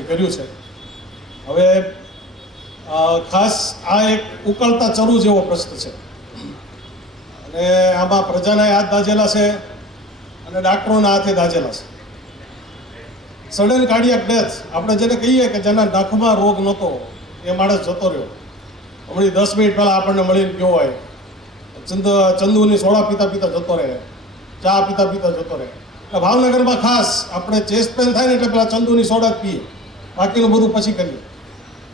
એ કર્યું છે. હવે ખાસ આ એક ઉકળતા ચરુ જેવો પ્રશ્ન છે અને આમાં પ્રજાના હાથ દાઝેલા છે અને ડૉક્ટરોના હાથે દાઝેલા છે. સડન કાર્ડિયાક ડેથ આપણે જેને કહીએ કે જેના નાકમાં રોગ નહોતો એ માણસ જતો રહ્યો. હમણાં 10 મિનિટ પહેલાં આપણને મળીને ગયો હોય, ચંદુની સોડા પીતા પીતા જતો રહે, ચા પીતા પીતા જતો રહે. એટલે ભાવનગરમાં ખાસ આપણે ચેસ્ટ પેન થાય ને એટલે પેલા ચંદુની સોડા જ પીએ, બાકીનું બધું પછી કરીએ.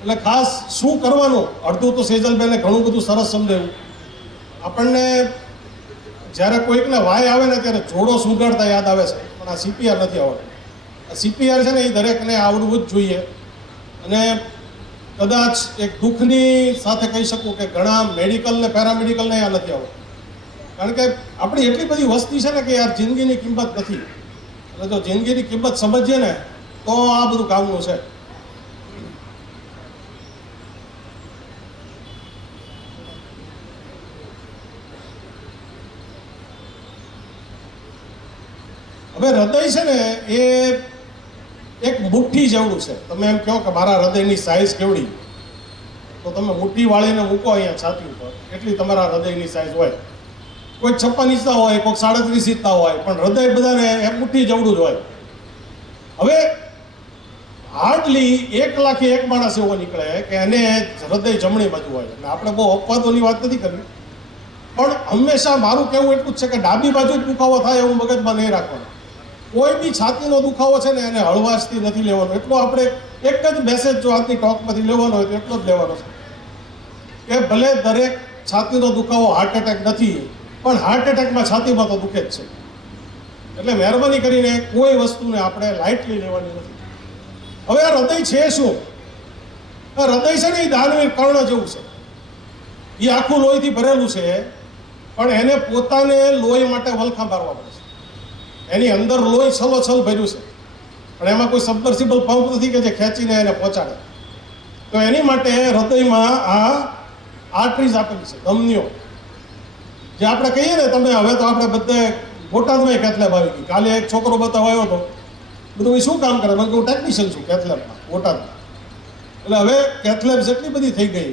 એટલે ખાસ શું કરવાનું અડધું તો સેજલબેને ઘણું બધું સરસ સમજાવ્યું. આપણને જ્યારે કોઈકને વાય આવે ને ત્યારે જોડો સુગાડતા યાદ આવે છે, પણ આ CPR નથી આવડતું. CPR છે ને એ દરેકને આવડવું જ જોઈએ. અને કદાચ એક દુઃખની સાથે કહી શકું કે ઘણા મેડિકલ ને પેરામેડિકલને આ નથી આવડતું. કારણ કે આપણી એટલી બધી વસ્તી છે ને કે યાર જિંદગીની કિંમત નથી. એટલે જો જિંદગીની કિંમત સમજીએ ને તો આ બધું કામનું છે. હવે હૃદય છે ને એ એક મુઠ્ઠી જેવડું છે. તમે એમ કહો કે મારા હૃદયની સાઇઝ કેવડી, તો તમે મુઠ્ઠી વાળીને મૂકો અહીંયા છાતી ઉપર, એટલી તમારા હૃદયની સાઇઝ હોય. કોઈ 56 ઇંચના હોય, કોઈ 37 ઇંચના હોય, પણ હૃદય બધાને એક મુઠ્ઠી જેવડું જ હોય. હવે હાર્ડલી 1 લાખે 1 માણસ એવો નીકળે કે એને હૃદય જમણી બાજુ હોય. એટલે આપણે બહુ અપવાદોની વાત નથી કરવી, પણ હંમેશા મારું કહેવું એટલું જ છે કે ડાબી બાજુ જ દુખાવો થાય એવું મગજમાં નહીં રાખવાનું. કોઈ બી છાતીનો દુખાવો છે ને એને હળવાશથી નથી લેવાનો. એટલો આપણે એક જ મેસેજ જો આજની ટોકમાંથી લેવાનો હોય તો એટલો જ લેવાનો છે કે ભલે દરેક છાતીનો દુખાવો હાર્ટ એટેક નથી, પણ હાર્ટ એટેકમાં છાતીમાં તો દુખે જ છે. એટલે મહેરબાની કરીને કોઈ વસ્તુને આપણે લાઇટલી લેવાની નથી. હવે આ હૃદય છે શું? આ હૃદય છે ને એ દાનવીર કર્ણ જેવું છે. એ આખું લોહીથી ભરેલું છે, પણ એને પોતાને લોહી માટે વલખા મારવા પડે છે. એની અંદર લોહી છલોછલ ભર્યું છે, પણ એમાં કોઈ સબમર્સિબલ પંપ નથી કે જે ખેંચીને એને પહોંચાડે. તો એની માટે હૃદયમાં આ આર્ટરીઝ આપેલી છે, ધમનીઓ. જે આપણે કહીએ ને, તમે હવે તો આપણે બધે બોટાદમાં કેથલેબ આવી ગઈ. કાલે એક છોકરો બતાવવા આવ્યો હતો, બધું એ શું કામ કરે? મને કે હું ટેકનિશિયન છું કેથલેબમાં, બોટાદમાં. એટલે હવે કેથલેબ્સ એટલી બધી થઈ ગઈ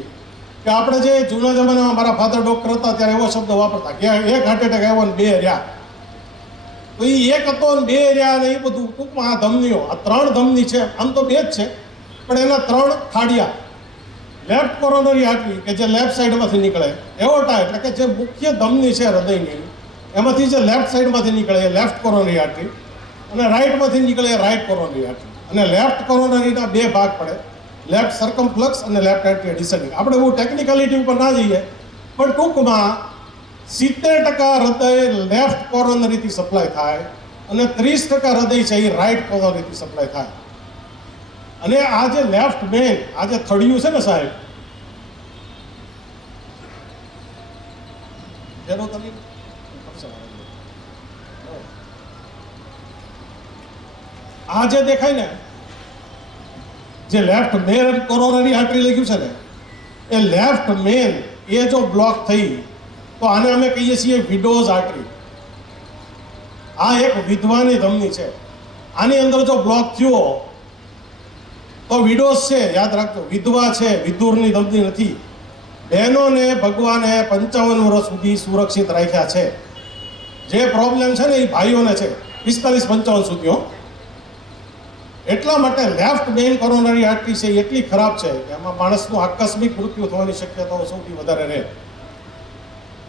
કે આપણે જે જૂના જમાનામાં મારા ફાધર ડૉક્ટર હતા ત્યારે એવો શબ્દ વાપરતા કે એક હાર્ટ એટેક આવ્યો ને 2 રહ્યા. તો એ એક હતો ને 2 રહ્યા ને એ બધું. ટૂંકમાં આ ધમનીઓ, આ 3 ધમની છે. આમ તો 2 જ છે, પણ એના 3 ખાડિયા. લેફ્ટ કોરોનરી આર્ટરી કે જે લેફ્ટ સાઈડમાંથી નીકળે, એઓર્ટા એટલે કે જે મુખ્ય ધમની છે હૃદયની, એમાંથી જે લેફ્ટ સાઈડમાંથી નીકળે એ લેફ્ટ કોરોનરી આર્ટરી, અને રાઈટમાંથી નીકળે એ રાઈટ કોરોનરી આર્ટરી. અને લેફ્ટ કોરોનરીના 2 ભાગ પડે, લેફ્ટ સર્કમફ્લક્સ અને લેફ્ટ આર્ટરી ડિસેન્ડિંગ. આપણે બહુ ટેકનિકાલિટી ઉપર ના જઈએ, પણ ટૂંકમાં 70% હૃદય લેફ્ટ કોરોનરીથી સપ્લાય થાય અને 30% હૃદય છે એ રાઈટ કોરોનરીથી સપ્લાય થાય. અને આ જે લેફ્ટ મેન, આ જે થડિયું છે ને સાહેબ, જેનો તમે આ જે દેખાય ને, જે લેફ્ટ મેન કોરોનરી આર્ટરી લખ્યું છે ને, એ લેફ્ટ મેન એ જો બ્લોક થઈ તો આને અમે કહીએ છીએ વિડોઝ આર્ટરી. આ એક વિધવાની ધમની છે. આની અંદર જો બ્લોક થયો તો વિડોઝ છે, યાદ રાખજો, વિધવા છે, વિધુરની ધમની નથી. બહેનોને ભગવાને 55 વર્ષ સુધી સુરક્ષિત રાખ્યા છે. જે પ્રોબ્લેમ છે ને એ ભાઈઓને છે 45-55 સુધી. એટલા માટે લેફ્ટ મેઇન કોરોનરી આર્ટરી છે એટલી ખરાબ છે કે એમાં માણસનું આકસ્મિક મૃત્યુ થવાની શક્યતાઓ સૌથી વધારે રહે.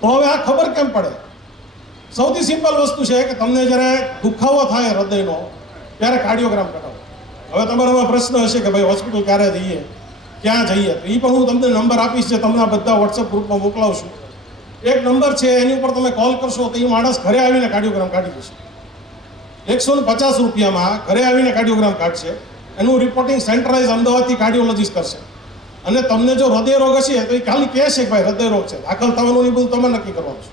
તો હવે આ ખબર કેમ પડે? સૌથી સિમ્પલ વસ્તુ છે કે તમને જ્યારે દુખાવો થાય હૃદયનો ત્યારે કાર્ડિયોગ્રામ કઢાવો. હવે તમારામાં પ્રશ્ન હશે કે ભાઈ હોસ્પિટલ ક્યારે જઈએ, ક્યાં જઈએ? તો એ પણ હું તમને નંબર આપીશ, જે તમને બધા વોટ્સએપ ગ્રુપમાં મોકલાવશું. એક નંબર છે, એની ઉપર તમે કોલ કરશો તો એ માણસ ઘરે આવીને કાર્ડિયોગ્રામ કાઢી દેશે. 150 રૂપિયામાં ઘરે આવીને કાર્ડિયોગ્રામ કાઢશે. એનું રિપોર્ટિંગ સેન્ટ્રલાઇઝ અમદાવાદથી કાર્ડિયોલોજીસ્ટ કરશે. અને તમને જો હૃદય રોગ હશે તો એ ખાલી કહેશે કે ભાઈ હૃદય રોગ છે, દાખલ થવાનું એ બધું તમે નક્કી કરવાનું છે.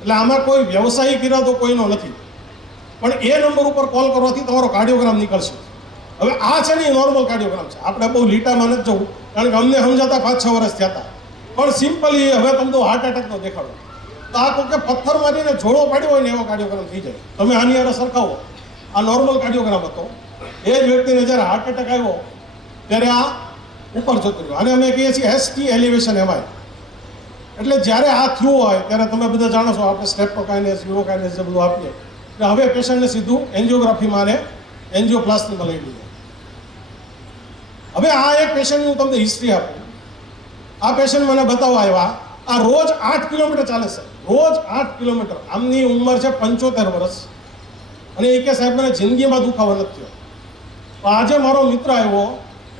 એટલે આમાં કોઈ વ્યવસાયિક ઇરાદો કોઈનો નથી, પણ એ નંબર ઉપર કોલ કરવાથી તમારો કાર્ડિયોગ્રામ નીકળશે. હવે આ છે ને એ નોર્મલ કાર્ડિયોગ્રામ છે. આપણે બહુ લીટામાં નથી જવું, કારણ કે અમને સમજાતા 5-6 વર્ષ થયા હતા. પણ સિમ્પલી હવે તમને હાર્ટ એટેકનો દેખાડો તો આ કોઈ કે પથ્થર મારીને જોડો પાડ્યો હોય ને એવો કાર્ડિયોગ્રામ થઈ જાય. તમે આની હારે સરખાવો, આ નોર્મલ કાર્ડિયોગ્રામ હતો, એ જ વ્યક્તિને જ્યારે હાર્ટ એટેક આવ્યો ત્યારે આ ઉપર જતું રહ્યું. અને અમે કહીએ છીએ એસટી એલિવેશન એમાંય. એટલે જ્યારે આ થયું હોય ત્યારે તમે બધા જાણો છો આપણે સ્ટ્રેપ્ટોકાઇનેસ યુરોકાઇનેસ જે બધું આપીએ એટલે હવે પેશન્ટને સીધું એન્જિયોગ્રાફીમાં ને એન્જિયોપ્લાસ્ટીમાં લઈ લઈએ. હવે આ એક પેશન્ટની હું તમને હિસ્ટ્રી આપું. આ પેશન્ટ મને બતાવવા આવ્યા. આ રોજ 8 કિલોમીટર ચાલે છે, રોજ 8 કિલોમીટર. આમની ઉંમર છે 75 વર્ષ અને એ કે સાહેબ મને જિંદગીમાં દુખાવો નથી થયો. તો આજે મારો મિત્ર આવ્યો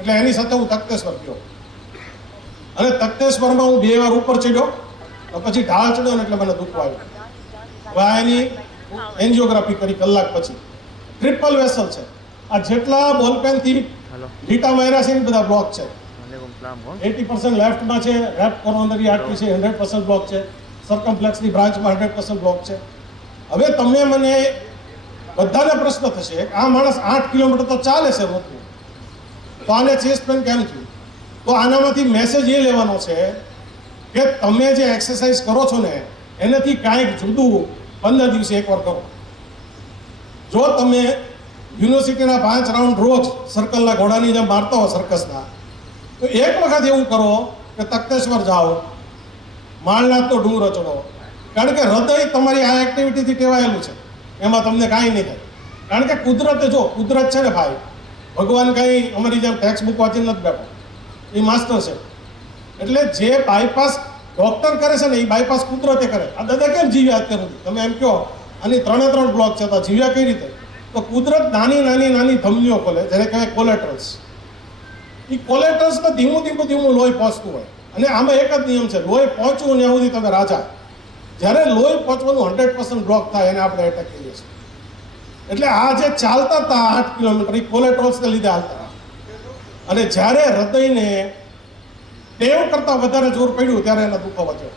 એટલે એની સાથે હું તખતેશ્વર ગયો અને તખતેશ્વરમાં હું 2 વાર ઉપર ચડ્યો પછી ઢાળ ચડ્યો ને એટલે મને દુખો આવ્યો. હવે એની એન્જિયોગ્રાફી કરી કલાક પછી. ટ્રિપલ વેસલ છે. આ જેટલા બોલપેનથી લીટા માર્યા છે એ બધા બ્લોક છે. 80% લેફ્ટમાં છે, લેફ્ટ કોરોનરી આર્ટરી છે 100% બ્લોક છે, સર્કમફ્લેક્સની બ્રાન્ચમાં 100% બ્લોક છે. હવે તમે મને બધાને પ્રશ્ન થશે આ માણસ 8 કિલોમીટર તો ચાલે છે રોજનું, તો આને ચેસ્ટ પેન કેમ થયું? તો આનામાંથી મેસેજ એ લેવાનો છે કે તમે જે એક્સરસાઇઝ કરો છો ને એનાથી કાંઈક જુદું 15 દિવસે એકવાર કરો. જો તમે યુનિવર્સિટીના 5 રાઉન્ડ રોજ સર્કલના ઘોડાની જેમ મારતા હો સર્કસના, તો એક વખત એવું કરો કે તખતેશ્વર જાઓ, માળનાથનો ડુંગરો ચડો. કારણ કે હૃદય તમારી આ એક્ટિવિટીથી ટેવાયેલું છે, એમાં તમને કાંઈ નહીં થાય. કારણ કે કુદરતે જો કુદરત છે ને ભાઈ, ભગવાન કાંઈ અમારી જેમ ટેક્સ્ટ બુક વાંચીને નથી બેઠો, એ માસ્ટર છે. એટલે જે બાયપાસ ડૉક્ટર કરે છે ને એ બાયપાસ કુદરતે કરે. આ દાદા કેમ જીવ્યા અત્યાર સુધી? તમે એમ કહો આની 3 બ્લોક છે તો જીવ્યા કઈ રીતે? તો કુદરત નાની ધમનીઓ ખોલે જેને કહેવાય કોલેટરલ્સ. એ કોલેટરલ્સમાં ધીમું લોહી પહોંચતું હોય. અને આમાં એક જ નિયમ છે, લોહી પહોંચવું ત્યાં સુધી તમે રાજા. જ્યારે લોહી પહોંચવાનું 100% બ્લોક થાય એને આપણે એટેક કહીએ છીએ. એટલે આ જે ચાલતા હતા 8 કિલોમીટર એ કોલેટરલ્સને લીધે હાલતા. અને જ્યારે હૃદયને ટેવ કરતાં વધારે જોર પડ્યું ત્યારે એના દુખાવો થયો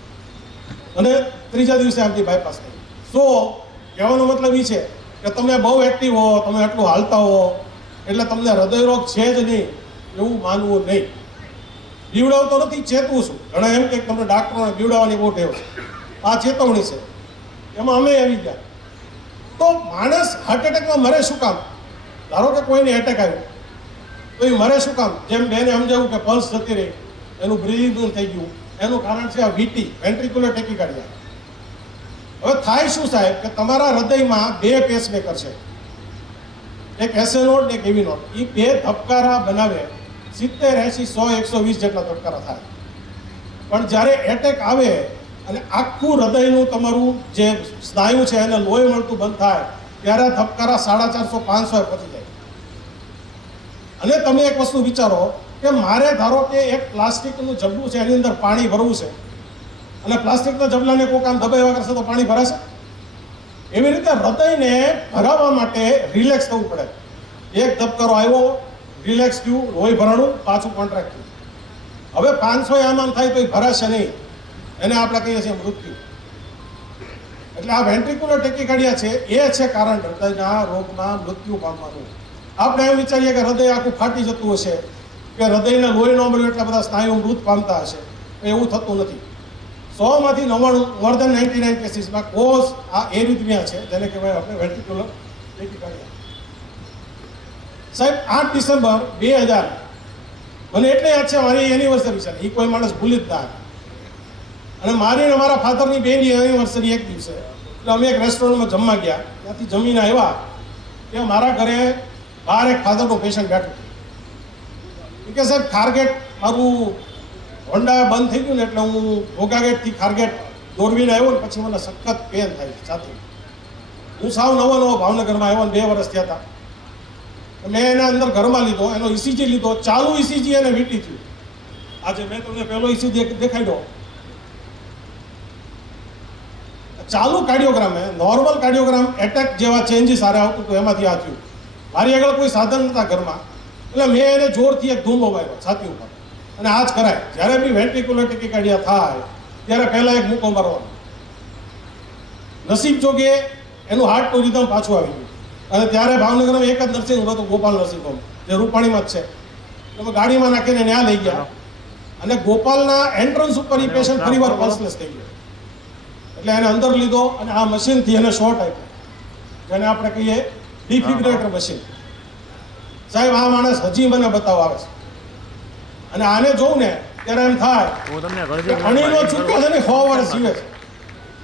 અને 3જા દિવસે આમથી બાયપાસ થઈ. સો કહેવાનો મતલબ એ છે કે તમે બહુ એક્ટિવ હો, તમે એટલું હાલતા હો એટલે તમને હૃદયરોગ છે જ નહીં એવું માનવું નહીં. બીવડાવતો નથી, ચેતવું છું. ઘણા એમ કે તમને ડાક્ટરોને બીવડાવવાની બહુ ટેવ છે, આ ચેતવણી છે. એમાં અમે આવી ગયા. તો માણસ હાર્ટ એટેકમાં મરે શું કામ? ધારો કે કોઈને એટેક આવ્યો તો એ મરે શું કામ? જેમ બેને સમજાવ્યું કે પલ્સ જતી રહી, એનું બ્રીથિંગ બંધ થઈ ગયું, એનું કારણ છે આ વીટી, વેન્ટ્રિક્યુલર ટેકીકાર્ડિયા. હવે થાય શું સાહેબ કે તમારા હૃદયમાં 2 પેસમેકર છે, એક એસએ નોડ ને એક એવી નોડ. એ 2 ધબકારા બનાવે 70, 80, 100, 120 જેટલા ધબકારા થાય. પણ જ્યારે એટેક આવે અને આખું હૃદયનું તમારું જે સ્નાયુ છે એને લોહી મળતું બંધ થાય ત્યારે ધબકારા 450, 500 પહોંચી જાય. અને તમે એક વસ્તુ વિચારો કે મારે ધારો કે એક પ્લાસ્ટિકનું જબલું છે એની અંદર પાણી ભરવું છે અને પ્લાસ્ટિકના જબલાને કોઈ કામ દબાવ્યા કરશે તો પાણી ભરાશે? એવી રીતે હૃદયને ભરાવવા માટે રિલેક્સ થવું પડે. એક ધબકારો આવ્યો, રિલેક્સ થયું, લોહી ભરાણું, પાછું કોન્ટ્રાક્ટ થયું. હવે 500 આમ થાય તો એ ભરાશે નહીં, એને આપણે કહીએ છીએ મૃત્યુ. એટલે આ વેન્ટ્રિક્યુલર ટેકીકાર્ડિયા છે એ છે કારણ હૃદયના રોગમાં મૃત્યુ પામવાનું. આપણે એમ વિચારીએ કે હૃદય આખું ફાટી જતું હશે કે હૃદયને લોહી ન મળ્યું એટલા બધા સ્નાયુ મૃત પામતા હશે, એવું થતું નથી. 100 માંથી 99, મોર દેન 99 કેસીસમાં કોઝ આ એરિથમિયા છે જેને કહેવાય આપણે વેન્ટ્રિક્યુલર ટેકીકાર્ડિયા. સાહેબ 8 ડિસેમ્બર 2000 મને એટલે યાદ છે, મારી એનિવર્સરી છે, એ કોઈ માણસ ભૂલી જ ના. અને મારી અને મારા ફાધરની બેની એનિવર્સરી એક દિવસે. એટલે અમે એક રેસ્ટોરન્ટમાં જમવા ગયા, ત્યાંથી જમીને આવ્યા કે મારા ઘરે બહાર એક ફાધરનું પેશન્ટ બેઠું. એ કે સાહેબ ખારગેટ મારું હોન્ડા બંધ થઈ ગયું ને એટલે હું ઘોઘાગેટથી ખારગેટ દોરવીને આવ્યો ને પછી મને સખત પેન થાય છે સાથે. હું સાવ નવો ભાવનગરમાં આવ્યો ને 2 વર્ષ થયા હતા. મેં એને અંદર ઘરમાં લીધો, એનો ઇસીજી લીધો, ચાલુ ઇસીજી એને વીટી થયું. આજે મેં તમને પહેલો ઇસીજી દેખાડ્યો, ચાલુ કાર્ડિયોગ્રામ, નોર્મલ કાર્ડિયોગ્રામ એટેક જેવા ચેન્જીસ સારા આવતું હતું એમાંથી આ થયું. મારી આગળ કોઈ સાધન નહોતા ઘરમાં, એટલે મેં એને જોરથી એક ધૂમો માર્યો છાતી ઉપર. અને આ જ કરાય, જ્યારે બી વેન્ટ્રિક્યુલર ટેકીકાર્ડિયા થાય ત્યારે પહેલાં એક મૂકો મારવાનો. નસીબ જોગે એનું હાર્ટનું રિધમ પાછું આવી ગયું. અને ત્યારે ભાવનગરમાં એક જ નર્સિંગ હોમ હતું, ગોપાલ નર્સિંગ હોમ, જે રૂપાણીમાં જ છે. એટલે ગાડીમાં નાખીને ત્યાં લઈ ગયા અને ગોપાલના એન્ટ્રન્સ ઉપર એ પેશન્ટ ફરીવાર પલ્સલેસ થઈ ગયો. એટલે એને અંદર લીધો અને આ મશીનથી એને શોર્ટ આપ્યો, જેને આપણે કહીએ ડિફિબ્રિલેટર મશીન. સાહેબ આ માણસ હજી મને બતાવવા આવે છે, અને આને જોઉં ને ત્યારે એમ થાય અણીનો ચૂક્યો છે ને 100 વર્ષ જીવે છે.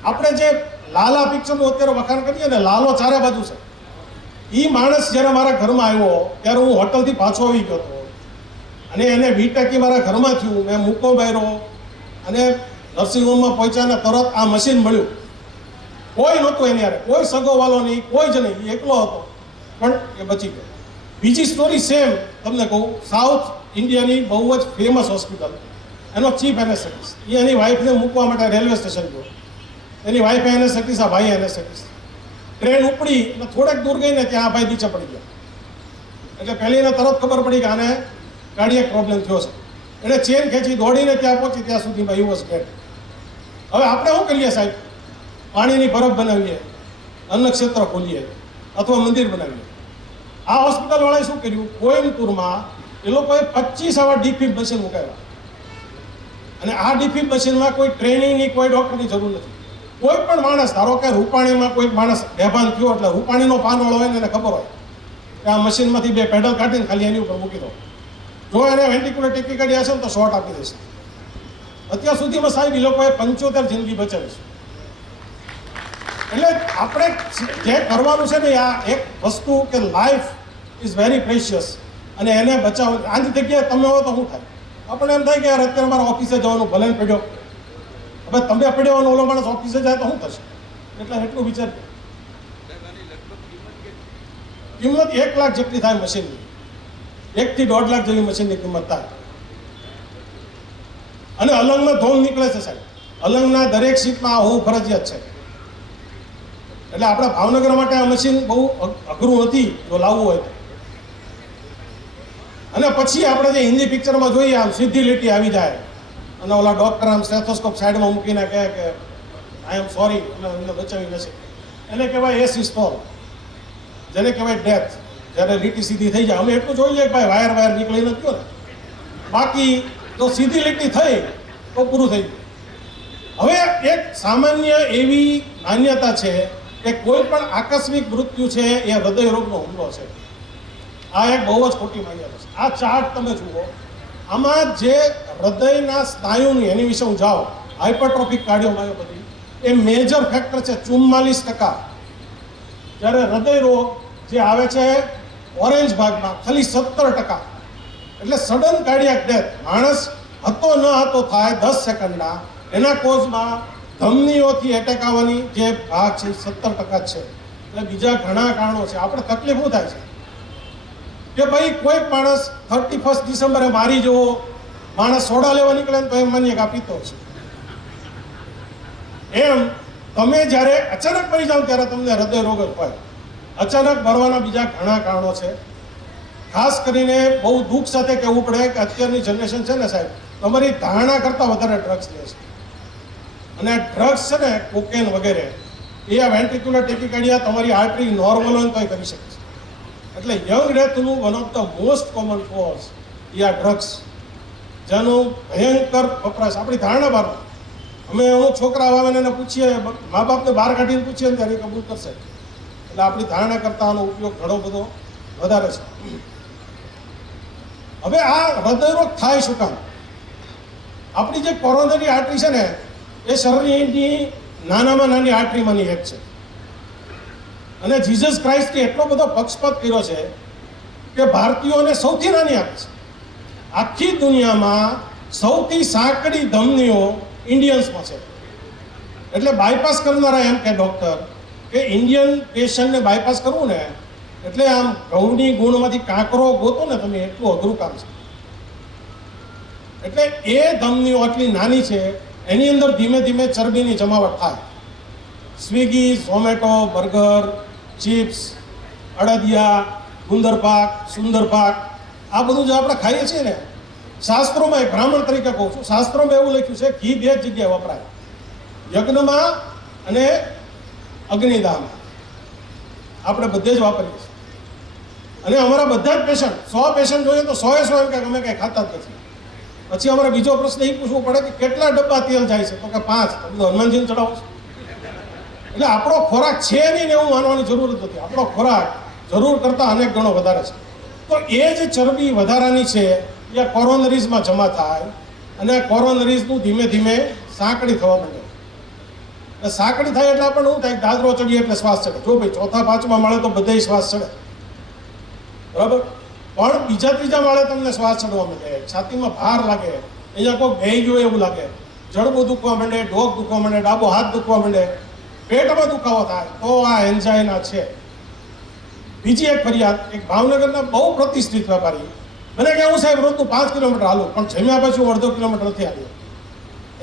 આપણે જે લાલા પિક્ચરનું અત્યારે વખાણ કરીએ ને, લાલો ચારે બાજુ છે. એ માણસ જ્યારે મારા ઘરમાં આવ્યો ત્યારે હું હોટલથી પાછો આવી ગયો હતો, અને એને વીટકી મારા ઘરમાં થયું, મેં મૂકો બાર્યો અને નર્સિંગ હોમમાં પહોંચ્યા ને તરત આ મશીન મળ્યું. કોઈ નહોતું એની યારે, કોઈ સગોવાલો નહીં, કોઈ જ નહીં, એકલો હતો, પણ એ બચી ગયો. બીજી સ્ટોરી સેમ તમને કહું. સાઉથ ઇન્ડિયાની બહુ જ ફેમસ હોસ્પિટલ, એનો ચીફ એનેસ્થેટિસ્ટ, એ એની વાઈફને મૂકવા માટે રેલવે સ્ટેશન ગયો. એની વાઈફ એનેસ્થેટિસ્ટ, આ ભાઈ એનેસ્થેટિસ્ટ. ટ્રેન ઉપડી અને થોડેક દૂર ગઈ ને ત્યાં આ ભાઈ નીચે પડી ગયા. એટલે પહેલીને તરત ખબર પડી કે આને કાર્ડિયક પ્રોબ્લેમ થયો છે. એણે ચેન ખેંચી દોડીને ત્યાં પહોંચી, ત્યાં સુધીમાં યુ વોઝ ડેડ. હવે આપણે શું કરીએ સાહેબ? પાણીની બરફ બનાવીએ, અન્ન ક્ષેત્ર ખોલીએ અથવા મંદિર બનાવીએ. આ હોસ્પિટલવાળાએ શું કર્યું? કોઈમ્બતુરમાં એ લોકોએ 25 આવા ડીફીબ મશીન મુકાવ્યા. અને આ ડીફીબ મશીનમાં કોઈ ટ્રેનિંગની, કોઈ ડૉક્ટરની જરૂર નથી. કોઈ પણ માણસ, ધારો કે રૂપાણીમાં કોઈ માણસ બેભાન થયો એટલે રૂપાણીનો પાનવાળો હોય ને એને ખબર હોય કે આ મશીનમાંથી 2 પેડલ કાઢીને ખાલી એની ઉપર મૂકી દો. જો એને વેન્ટિક્યુલર ટેકિકાર્ડિયા હશે ને તો શોર્ટ આપી દેશે. અત્યાર સુધીમાં સાહેબ એ લોકોએ 75 જિંદગી બચાવી છે. એટલે આપણે જે કરવાનું છે ને, આ એક વસ્તુ કે લાઈફ ઇઝ વેરી પ્રેશિયસ, અને એને બચાવ. આની જગ્યાએ તમે હો તો શું થાય? આપણે એમ થાય કે યાર અત્યારે મારે ઓફિસે જવાનું, ભલે ને પડ્યો. હવે તમે પડ્યો અને ઓલો માણસ ઓફિસે જાય તો શું થશે? એટલે એટલું વિચાર. કિંમત 1 લાખ જેટલી થાય મશીનની, 1 થી 1.5 લાખ જેવી મશીનની કિંમત થાય. અને અલંગમાં ધોમ નીકળે છે સાહેબ. અલંગના દરેક સીટમાં આ હોવું ફરજિયાત છે. એટલે આપણા ભાવનગર માટે આ મશીન બહુ અઘરું નથી જો લાવવું હોય તો. અને પછી આપણે જે હિન્દી પિક્ચરમાં જોઈએ, આમ સીધી લીટી આવી જાય અને ઓલા ડૉક્ટર આમ સ્ટેથોસ્કોપ સાઈડમાં મૂકીને કહે કે આઈ એમ સોરી, અમે અમને બચાવી નથી. એને કહેવાય એ સિસ્ટોલ, જેને કહેવાય ડેથ. જ્યારે લીટી સીધી થઈ જાય, અમે એટલું જોઈ લઈએ કે ભાઈ વાયર નીકળી નથી ગયો ને, બાકી તો સીધી લીટી થઈ તો પૂરું થઈ ગયું. હવે એક સામાન્ય એવી માન્યતા છે કે કોઈ પણ આકસ્મિક મૃત્યુ છે એ હૃદયરોગનો હુમલો છે. આ એક બહુ જ ખોટી માન્યતા છે. આ ચાર્ટ તમે જુઓ, આમાં જે હૃદયના સ્નાયુની, એની વિશે હું જાઓ, હાઇપરટ્રોફિક કાર્ડિયોમાયોપેથી એ મેજર ફેક્ટર છે 44%. જ્યારે હૃદય રોગ જે આવે છે ઓરેન્જ ભાગમાં ખાલી 17%. એટલે સડન કાર્ડિયાક ડેથ, માણસ હતો ન હતો થાય 10 સેકન્ડના, એના કોઝમાં ધમનીઓથી એટેક આવવાની જે ભાગ છે 17% છે. એટલે બીજા ઘણા કારણો છે. આપણે તકલીફ શું થાય છે કે ભાઈ કોઈ માણસ 31 ડિસેમ્બરે મારી જવો, માણસ સોડા લેવા નીકળે ને તો એમ માનીએ કે આ પીતો છે. એમ તમે જ્યારે અચાનક મરી જાઓ ત્યારે તમને હૃદય રોગ જ હોય. અચાનક મરવાના બીજા ઘણા કારણો છે. ખાસ કરીને બહુ દુઃખ સાથે કહેવું પડે કે અત્યારની જનરેશન છે ને સાહેબ, તમારી ધારણા કરતાં વધારે ડ્રગ્સ લે છે. અને ડ્રગ્સ છે ને, કોકેન વગેરે, એ આ વેન્ટ્રિક્યુલર ટેકિકાર્ડિયા, તમારી આર્ટરી નોર્મલ હોય તોય કરી શકે છે. એટલે યંગ ડેથનું one of the most common cause એ આ ડ્રગ્સ, જેનું ભયંકર વપરાશ આપણી ધારણા બહાર. અમે હું છોકરા આવે એને પૂછીએ, મા બાપને બહાર કાઢીને પૂછીએ ને ત્યારે કબૂલ કરશે. એટલે આપણી ધારણા કરતાં આનો ઉપયોગ ઘણો બધો વધારે છે. હવે આ હૃદયરોગ થાય શું કામ? આપણી જે કોરોનરી આર્ટરી છે ને, એ શરીરની નાનામાં નાની આર્ટરીમાંની એક છે. અને જીસસ ક્રાઇસ્ટે એટલો બધો પક્ષપાત કર્યો છે કે ભારતીયોને સૌથી નાની આપે છે. આખી દુનિયામાં સૌથી સાંકડી ધમનીઓ ઇન્ડિયન્સમાં છે. એટલે બાયપાસ કરનારા એમ કે ડૉક્ટર કે ઇન્ડિયન પેશન્ટને બાયપાસ કરવું ને એટલે આમ ઘઉંની ગુણમાંથી કાંકરો ગોતો ને તમે, એટલું અઘરું કામ છે. એટલે એ ધમનીઓ આટલી નાની છે, એની અંદર ધીમે ધીમે ચરબીની જમાવટ થાય. સ્વિગી, ઝોમેટો, બર્ગર, ચિપ્સ, અડદિયા, ગુંદરપાક, સુંદરપાક, આ બધું જે આપણે ખાઈએ છીએ ને, શાસ્ત્રોમાં, એક બ્રાહ્મણ તરીકે કહું છું, શાસ્ત્રોમાં એવું લખ્યું છે ઘી 2 જ જગ્યાએ વપરાય, યજ્ઞમાં અને અગ્નિદાનમાં. આપણે બધે જ વાપરીએ છીએ. અને અમારા બધા જ પેશન્ટ, 100 પેશન્ટ જોઈએ તો 100 એમ કે અમે કંઈ ખાતા જ નથી. પછી અમારે બીજો પ્રશ્ન એ પૂછવો પડે કે કેટલા ડબ્બા તેલ જાય છે? તો કે 5. તો બધું હનુમાનજીને ચડાવો છો. એટલે આપણો ખોરાક છે નહીં ને એવું માનવાની જરૂર જ નથી. આપણો ખોરાક જરૂર કરતાં અનેક ગણો વધારે છે. તો એ જે ચરબી વધારાની છે એ કોરોનરીઝમાં જમા થાય અને કોરોનરીઝનું ધીમે ધીમે સાંકડી થવા માંડે. એટલે સાંકડી થાય એટલે આપણને શું થાય, દાદરો ચડીએ એટલે શ્વાસ ચડે. જો ભાઈ ચોથા પાંચમા માળે તો બધે શ્વાસ ચડે, બરાબર, પણ બીજા ત્રીજા માળે તમને શ્વાસ ચડવા માંડે, છાતીમાં ભાર લાગે, અહીંયા કોઈ બેહી ગયો એવું લાગે, જડબું દુખવા માંડે, ડોક દુખવા માંડે, ડાબો હાથ દુખવા માંડે, પેટમાં દુખાવો થાય, તો આ એન્જાઇના છે. બીજી એક ફરિયાદ, એક ભાવનગરના બહુ પ્રતિષ્ઠિત વેપારી મને કે હું સાહેબ રોજનું 5 કિલોમીટર હાલું, પણ જમ્યા પછી હું અડધો કિલોમીટર નથી આવ્યો.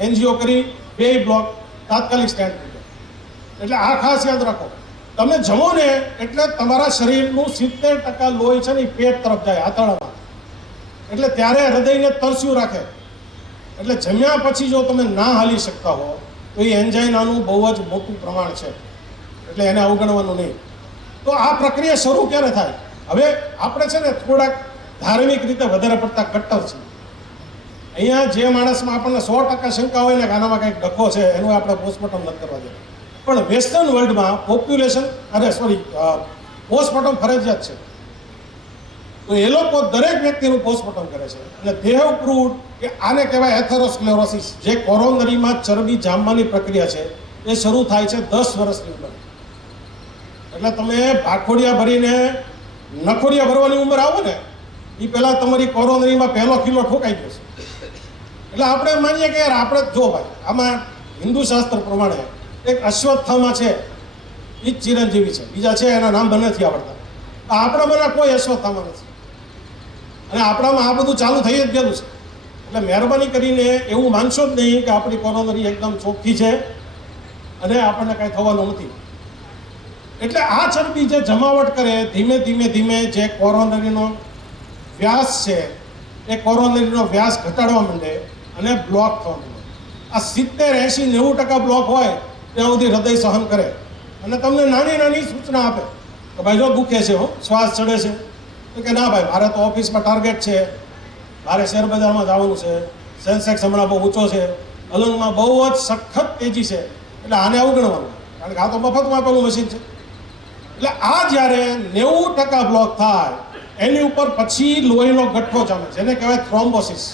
એનજીઓ કરી 2 બ્લોક તાત્કાલિક સ્ટેન્ડ થઈ ગયો. એટલે આ ખાસ યાદ રાખો, તમે જમો ને એટલે તમારા શરીરનું 70% લોહી છે ને એ પેટ તરફ જાય, આંતરડામાં. એટલે ત્યારે હૃદયને તરસ્યું રાખે. એટલે જમ્યા પછી જો તમે ના હાલી શકતા હો તો એ એન્જાઇનાનું બહુ જ મોટું પ્રમાણ છે, એટલે એને અવગણવાનું નહીં. તો આ પ્રક્રિયા શરૂ ક્યારે થાય? હવે આપણે છે ને થોડાક ધાર્મિક રીતે વધારે પડતા કટ્ટર છે. અહીંયા જે માણસમાં આપણને 100% શંકા હોય ને કે આનામાં કંઈક ડખો છે, એનું આપણે પોસ્ટમોર્ટમ નથી કરવા દેતા. પણ વેસ્ટર્ન વર્લ્ડમાં પોપ્યુલેશન પોસ્ટમોર્ટમ ફરજિયાત છે. તો એ લોકો દરેક વ્યક્તિનું પોસ્ટમોર્ટમ કરે છે અને દે હેવ પ્રૂવડ કે આને કહેવાય એથેરોસ્ક્લેરોસિસ, જે કોરોનરીમાં ચરબી જામવાની પ્રક્રિયા છે એ શરૂ થાય છે 10 વર્ષની ઉંમરે. એટલે તમે ભાખોડિયા ભરીને નખોડિયા ભરવાની ઉંમર આવો ને એ પહેલાં તમારી કોરોનરીમાં પહેલો કિલો ઠોકાઈ ગયો છે. એટલે આપણે માનીએ કે યાર આપણે જો ભાઈ આમાં હિન્દુ શાસ્ત્ર પ્રમાણે એક અશ્વત્થામા છે, એ જ ચિરંજીવી છે, બીજા છે એના નામ મને નથી આવડતા. આપણામાં કોઈ અશ્વત્થામા નથી અને આપણામાં આ બધું ચાલુ થઈ જ ગયેલું છે. એટલે મહેરબાની કરીને એવું માનશો જ નહીં કે આપણી કોરોનરી એકદમ ચોખ્ખી છે અને આપણને કાંઈ થવાનું નથી. એટલે આ ચરબી જે જમાવટ કરે, ધીમે ધીમે ધીમે જે કોરોનરીનો વ્યાસ છે એ કોરોનરીનો વ્યાસ ઘટાડવા માંડે અને બ્લોક થવા માંડે. આ 70, 80, 90% બ્લોક હોય ત્યાં સુધી હૃદય સહન કરે અને તમને નાની નાની સૂચના આપે કે ભાઈ જો દુખે છે, હો શ્વાસ ચડે છે, તો કે ના ભાઈ મારે તો ઓફિસમાં ટાર્ગેટ છે, મારે શેર બજારમાં જવાનું છે, સેન્સેક્સ હમણાં બહુ ઊંચો છે, અલંગમાં બહુ જ સખત તેજી છે, એટલે આને અવગણવાનું, કારણ કે આ તો મફતમાં આપેલું મશીન છે. એટલે આ જ્યારે 90% બ્લોક થાય એની ઉપર પછી લોહીનો ગઠ્ઠો જામે, જેને કહેવાય થ્રોમ્બોસિસ,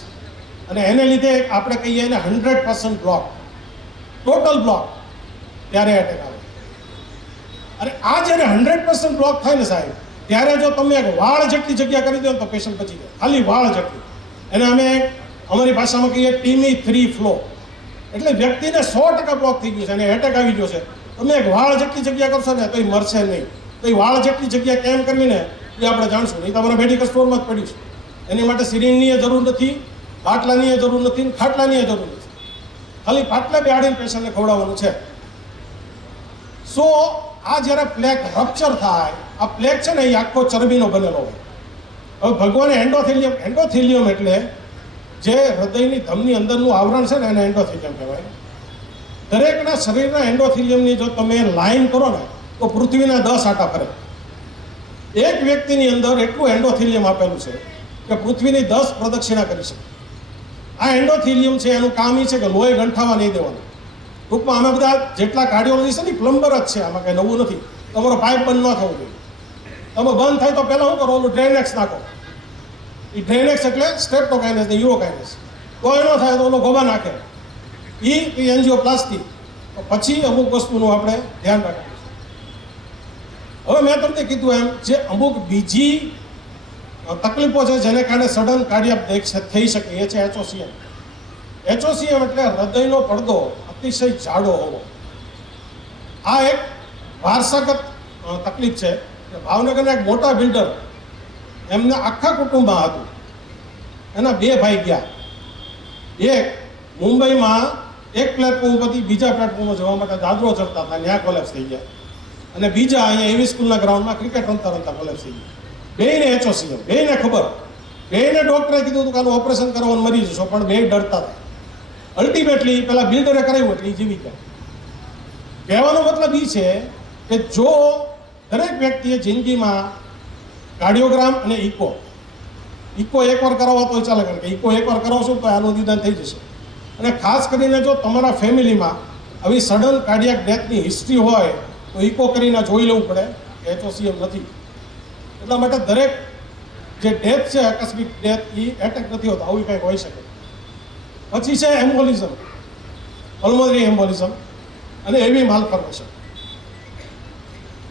અને એને લીધે આપણે કહીએ એને 100% બ્લોક, ટોટલ બ્લોક, ત્યારે એટેક આવે. અને આ જ્યારે 100% બ્લોક થાય ને સાહેબ, ત્યારે જો તમે એક વાળ જેટલી જગ્યા કરી દો તો પેશન્ટ બચી જાય, ખાલી વાળ જેટલી. એને અમે અમારી ભાષામાં કહીએ ટીમી 3 ફ્લો. એટલે વ્યક્તિને 100% બ્લોક થઈ ગયું છે અને એટેક આવી ગયો છે, તમે એક વાળ જેટલી જગ્યા કરશો ને તો એ મરશે નહીં. તો એ વાળ જેટલી જગ્યા કેમ કરવી ને એ આપણે જાણશું. નહીં તમારા મેડિકલ સ્ટોરમાં જ પડ્યું છે. એની માટે સિરિંજની જરૂર નથી, બાટલાની જરૂર નથી, ખાટલાની જરૂર નથી, ખાલી પાટલા બેહાડીને પેશન્ટને ખવડાવવાનું છે. સો આ જ્યારે પ્લેક રપ્ચર થાય, આ પ્લેક છે ને એ આખો ચરબીનો બનેલો હોય. હવે ભગવાને એન્ડોથેલિયમ એટલે જે હૃદયની ધમની અંદરનું આવરણ છે ને એને એન્ડોથેલિયમ કહેવાય. દરેકના શરીરના એન્ડોથેલિયમની જો તમે લાઈન કરો ને તો પૃથ્વીના 10 આટા ફરે. એક વ્યક્તિની અંદર એટલું એન્ડોથેલિયમ આપેલું છે કે પૃથ્વીની 10 પ્રદક્ષિણા કરી શકે. આ એન્ડોથેલિયમ છે એનું કામ એ છે કે લોહી ગંઠાવા નહીં દેવાનું. ટૂંકમાં અમે બધા જેટલા કાર્ડિયોલોજીસ્ટ છે ને પ્લમ્બર જ છે, આમાં કંઈ નવું નથી. તમારો પાઇપ બંધ ન થવું જોઈએ. તમે બંધ થાય તો પહેલાં શું કરો, ઓલું ડ્રેનેક્સ નાખો. એ ડ્રેનેક્સ એટલે સ્ટ્રેપ્ટોકાઇનસ ને યુરોકાઇનસ. તો એનો થાય તો ઓલો ગોબા નાખે, એ એન્જિયોપ્લાસ્ટી. પછી અમુક વસ્તુનું આપણે ધ્યાન રાખવું. હવે મેં તમને કીધું એમ જે અમુક બીજી તકલીફો છે જેને કારણે સડન કાર્ડિયાક થઈ શકે એ છે એચઓસીએમ. એચઓસીએમ એટલે હૃદયનો પડદો અતિશય જાડો હોવો. આ એક વારસાગત તકલીફ છે. ભાવનગરના એક મોટા બિલ્ડર, એમને આખા કુટુંબમાં હતું, એના 2 ભાઈ ગયા. એક મુંબઈમાં એક પ્લેટફોર્મ પરથી બીજા પ્લેટફોર્મમાં જવા માટે દાદરો ચડતા હતા, ત્યાં કોલેપ્સ થઈ ગયા. અને બીજા અહીંયા એવી સ્કૂલના ગ્રાઉન્ડમાં ક્રિકેટ રમતા રમતા કોલેપ્સ થઈ ગયા. બેયને એચઓસીએમ, બેયને ખબર, બેયને ડૉક્ટરે કીધું હતું કે આનું ઓપરેશન કરવાનું મરી જશો, પણ બે ડરતા હતા. અલ્ટિમેટલી પેલા બિલ્ડરે કરાવ્યું એટલે એ જીવી ગયા. કહેવાનો મતલબ એ છે કે જો દરેક વ્યક્તિએ જિંદગીમાં કાર્ડિયોગ્રામ અને ઇકો એકવાર કરાવો તો ચાલે, કારણ કે ઇકો એકવાર કરાવશો તો આનું નિદાન થઈ જશે. અને ખાસ કરીને જો તમારા ફેમિલીમાં આવી સડન કાર્ડિયાક ડેથની હિસ્ટ્રી હોય તો ઇકો કરીને જોઈ લેવું પડે કે એચઓસીએમ નથી. એટલા માટે દરેક જે ડેથ છે આકસ્મિક ડેથ એ એટેક નથી હોતો, આવું કંઈક હોઈ શકે. પછી છે એમ્બોલિઝમ, પલ્મોનરી એમ્બોલિઝમ અને એવી માલફોર્મેશન.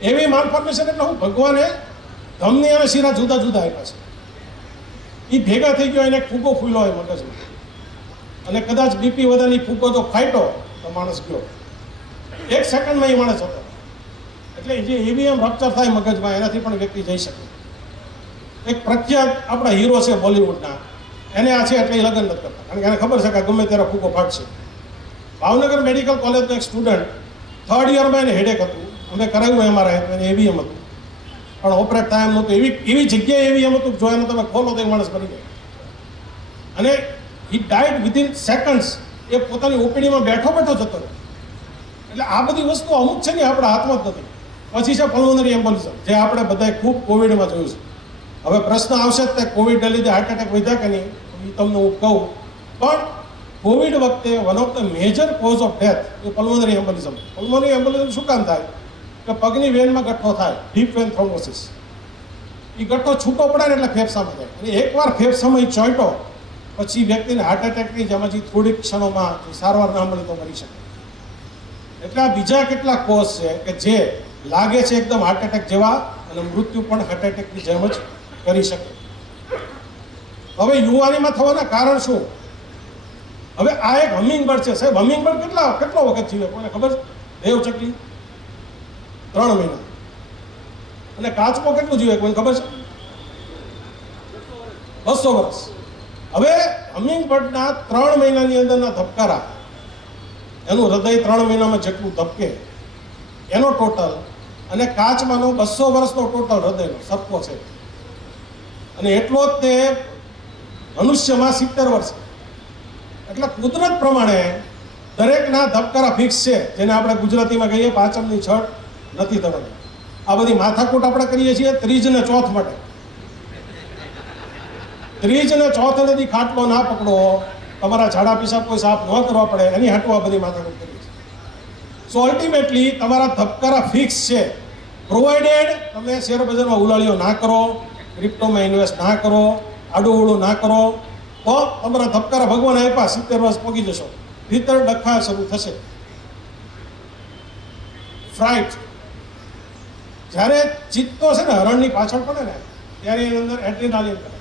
એવી માલફોર્મેશન એટલે હું ભગવાને ધમની અને શીરા જુદા જુદા આપ્યા છે. એ ભેગા થઈ ગયો એને ફૂગો ફૂલ્યો હોય મગજમાં, અને કદાચ બીપી વધારની ફૂગો જો ફાટ્યો તો માણસ ગયો, 1 સેકન્ડમાં એ માણસ હતો. એટલે જે એવીએમ રપ્ચર થાય મગજમાં એનાથી પણ વ્યક્તિ જઈ શકે. એક પ્રખ્યાત આપણા હીરો છે બોલિવૂડના, એને આ છે એટલે લગ્ન નથી કરતા, કારણ કે એને ખબર છે કે ગમે ત્યારે ફૂગો ફાટશે. ભાવનગર મેડિકલ કોલેજનો એક સ્ટુડન્ટ 3rd યરમાં એને હેડેક હતું, અમે કરાવ્યું એમઆરઆઈ, એને એવીએમ હતું પણ ઓપરેટ થાય એમ નહોતું. એવી જગ્યાએ એવીએમ હતું જો એને તમે ખોલો તો એ માણસ મરી જાય. અને હી ડાઈડ વિધિન સેકન્ડ્સ. એ પોતાની ઓપીડીમાં બેઠો જતો રહ્યો. એટલે આ બધી વસ્તુ અમુક છે ને આપણા હાથમાં જ નથી. પછી છે પલ્મોનરી એમ્બોલિઝમ, જે આપણે બધાએ ખૂબ કોવિડમાં જોયું છે. હવે પ્રશ્ન આવશે જ તે કોવિડને લીધે હાર્ટ એટેક વધ્યા કે નહીં, એ તમને હું કહું. પણ કોવિડ વખતે one of the major cause of death એ પલ્મોનરી એમ્બોલિઝમ. પલ્મોનરી એમ્બોલિઝમ શું કામ થાય કે પગની વેનમાં ગઠ્ઠો થાય, ડીપ વેન થ્રોમ્બોસિસ. એ ગઠ્ઠો છૂટો પડે ને એટલે ફેફસામાં જાય, અને એકવાર ફેફસામાં ચોંટ્યો પછી વ્યક્તિને હાર્ટ એટેકની જેમાંથી થોડીક ક્ષણોમાં સારવાર ના મળે તો મરી શકે. એટલે આ બીજા કેટલાક કોઝ છે કે જે લાગે છે એકદમ હાર્ટ એટેક જેવા, અને મૃત્યુ પણ હાર્ટ એટેકની જેમ જ કરી શકે. હવે યુવાનીમાં થવાના કારણ શું? હવે આ એક હમિંગબર્ડ છે સાહેબ. હમિંગબર્ડ કેટલો વખત જીવે કોઈને ખબર છે? દેવચકલી 3 મહિના. અને કાચબો કેટલું જીવે કોઈને ખબર છે? 200 વર્ષ. હવે હમિંગબર્ડના 3 મહિનાની અંદરના ધબકારા, એનું હૃદય 3 મહિનામાં જેટલું ધબકે એનો ટોટલ, અને કાચમાંનો 200 વર્ષનો ટોટલ હૃદયનો સરખો છે. અને એટલો જ તે મનુષ્યમાં 70 વર્ષ. એટલે કુદરત પ્રમાણે દરેકના ધબકારા ફિક્સ છે, જેને આપણે ગુજરાતીમાં કહીએ પાચમની છઠ નથી થવાની. આ બધી માથાકૂટ આપણે કરીએ છીએ 3 અને 4 માટે. 3 અને 4 નદી ખાટલો ના પકડો, તમારા ઝાડા પીસાબ કોઈ સાફ ન કરવા પડે, એની હાટું આ બધી માથાકૂટ કરીએ છીએ. સો અલ્ટિમેટલી તમારા ધબકારા ફિક્સ છે, પ્રોવાઇડેડ તમે શેર બજારમાં ઉલાળીઓ ના કરો, ક્રિપ્ટોમાં ઇન્વેસ્ટ ના કરો, આડું ના કરો, તો તમારા ધબકારા ભગવાન આપ્યા 70 વર્ષ પહોંચી જશો. ભીતર ડખા શરૂ થશે. ફ્રાઇટ, જ્યારે ચિત્તો છે ને હરણની પાછળ પડે ને ત્યારે એની અંદર એડ્રેનાલિન કરે.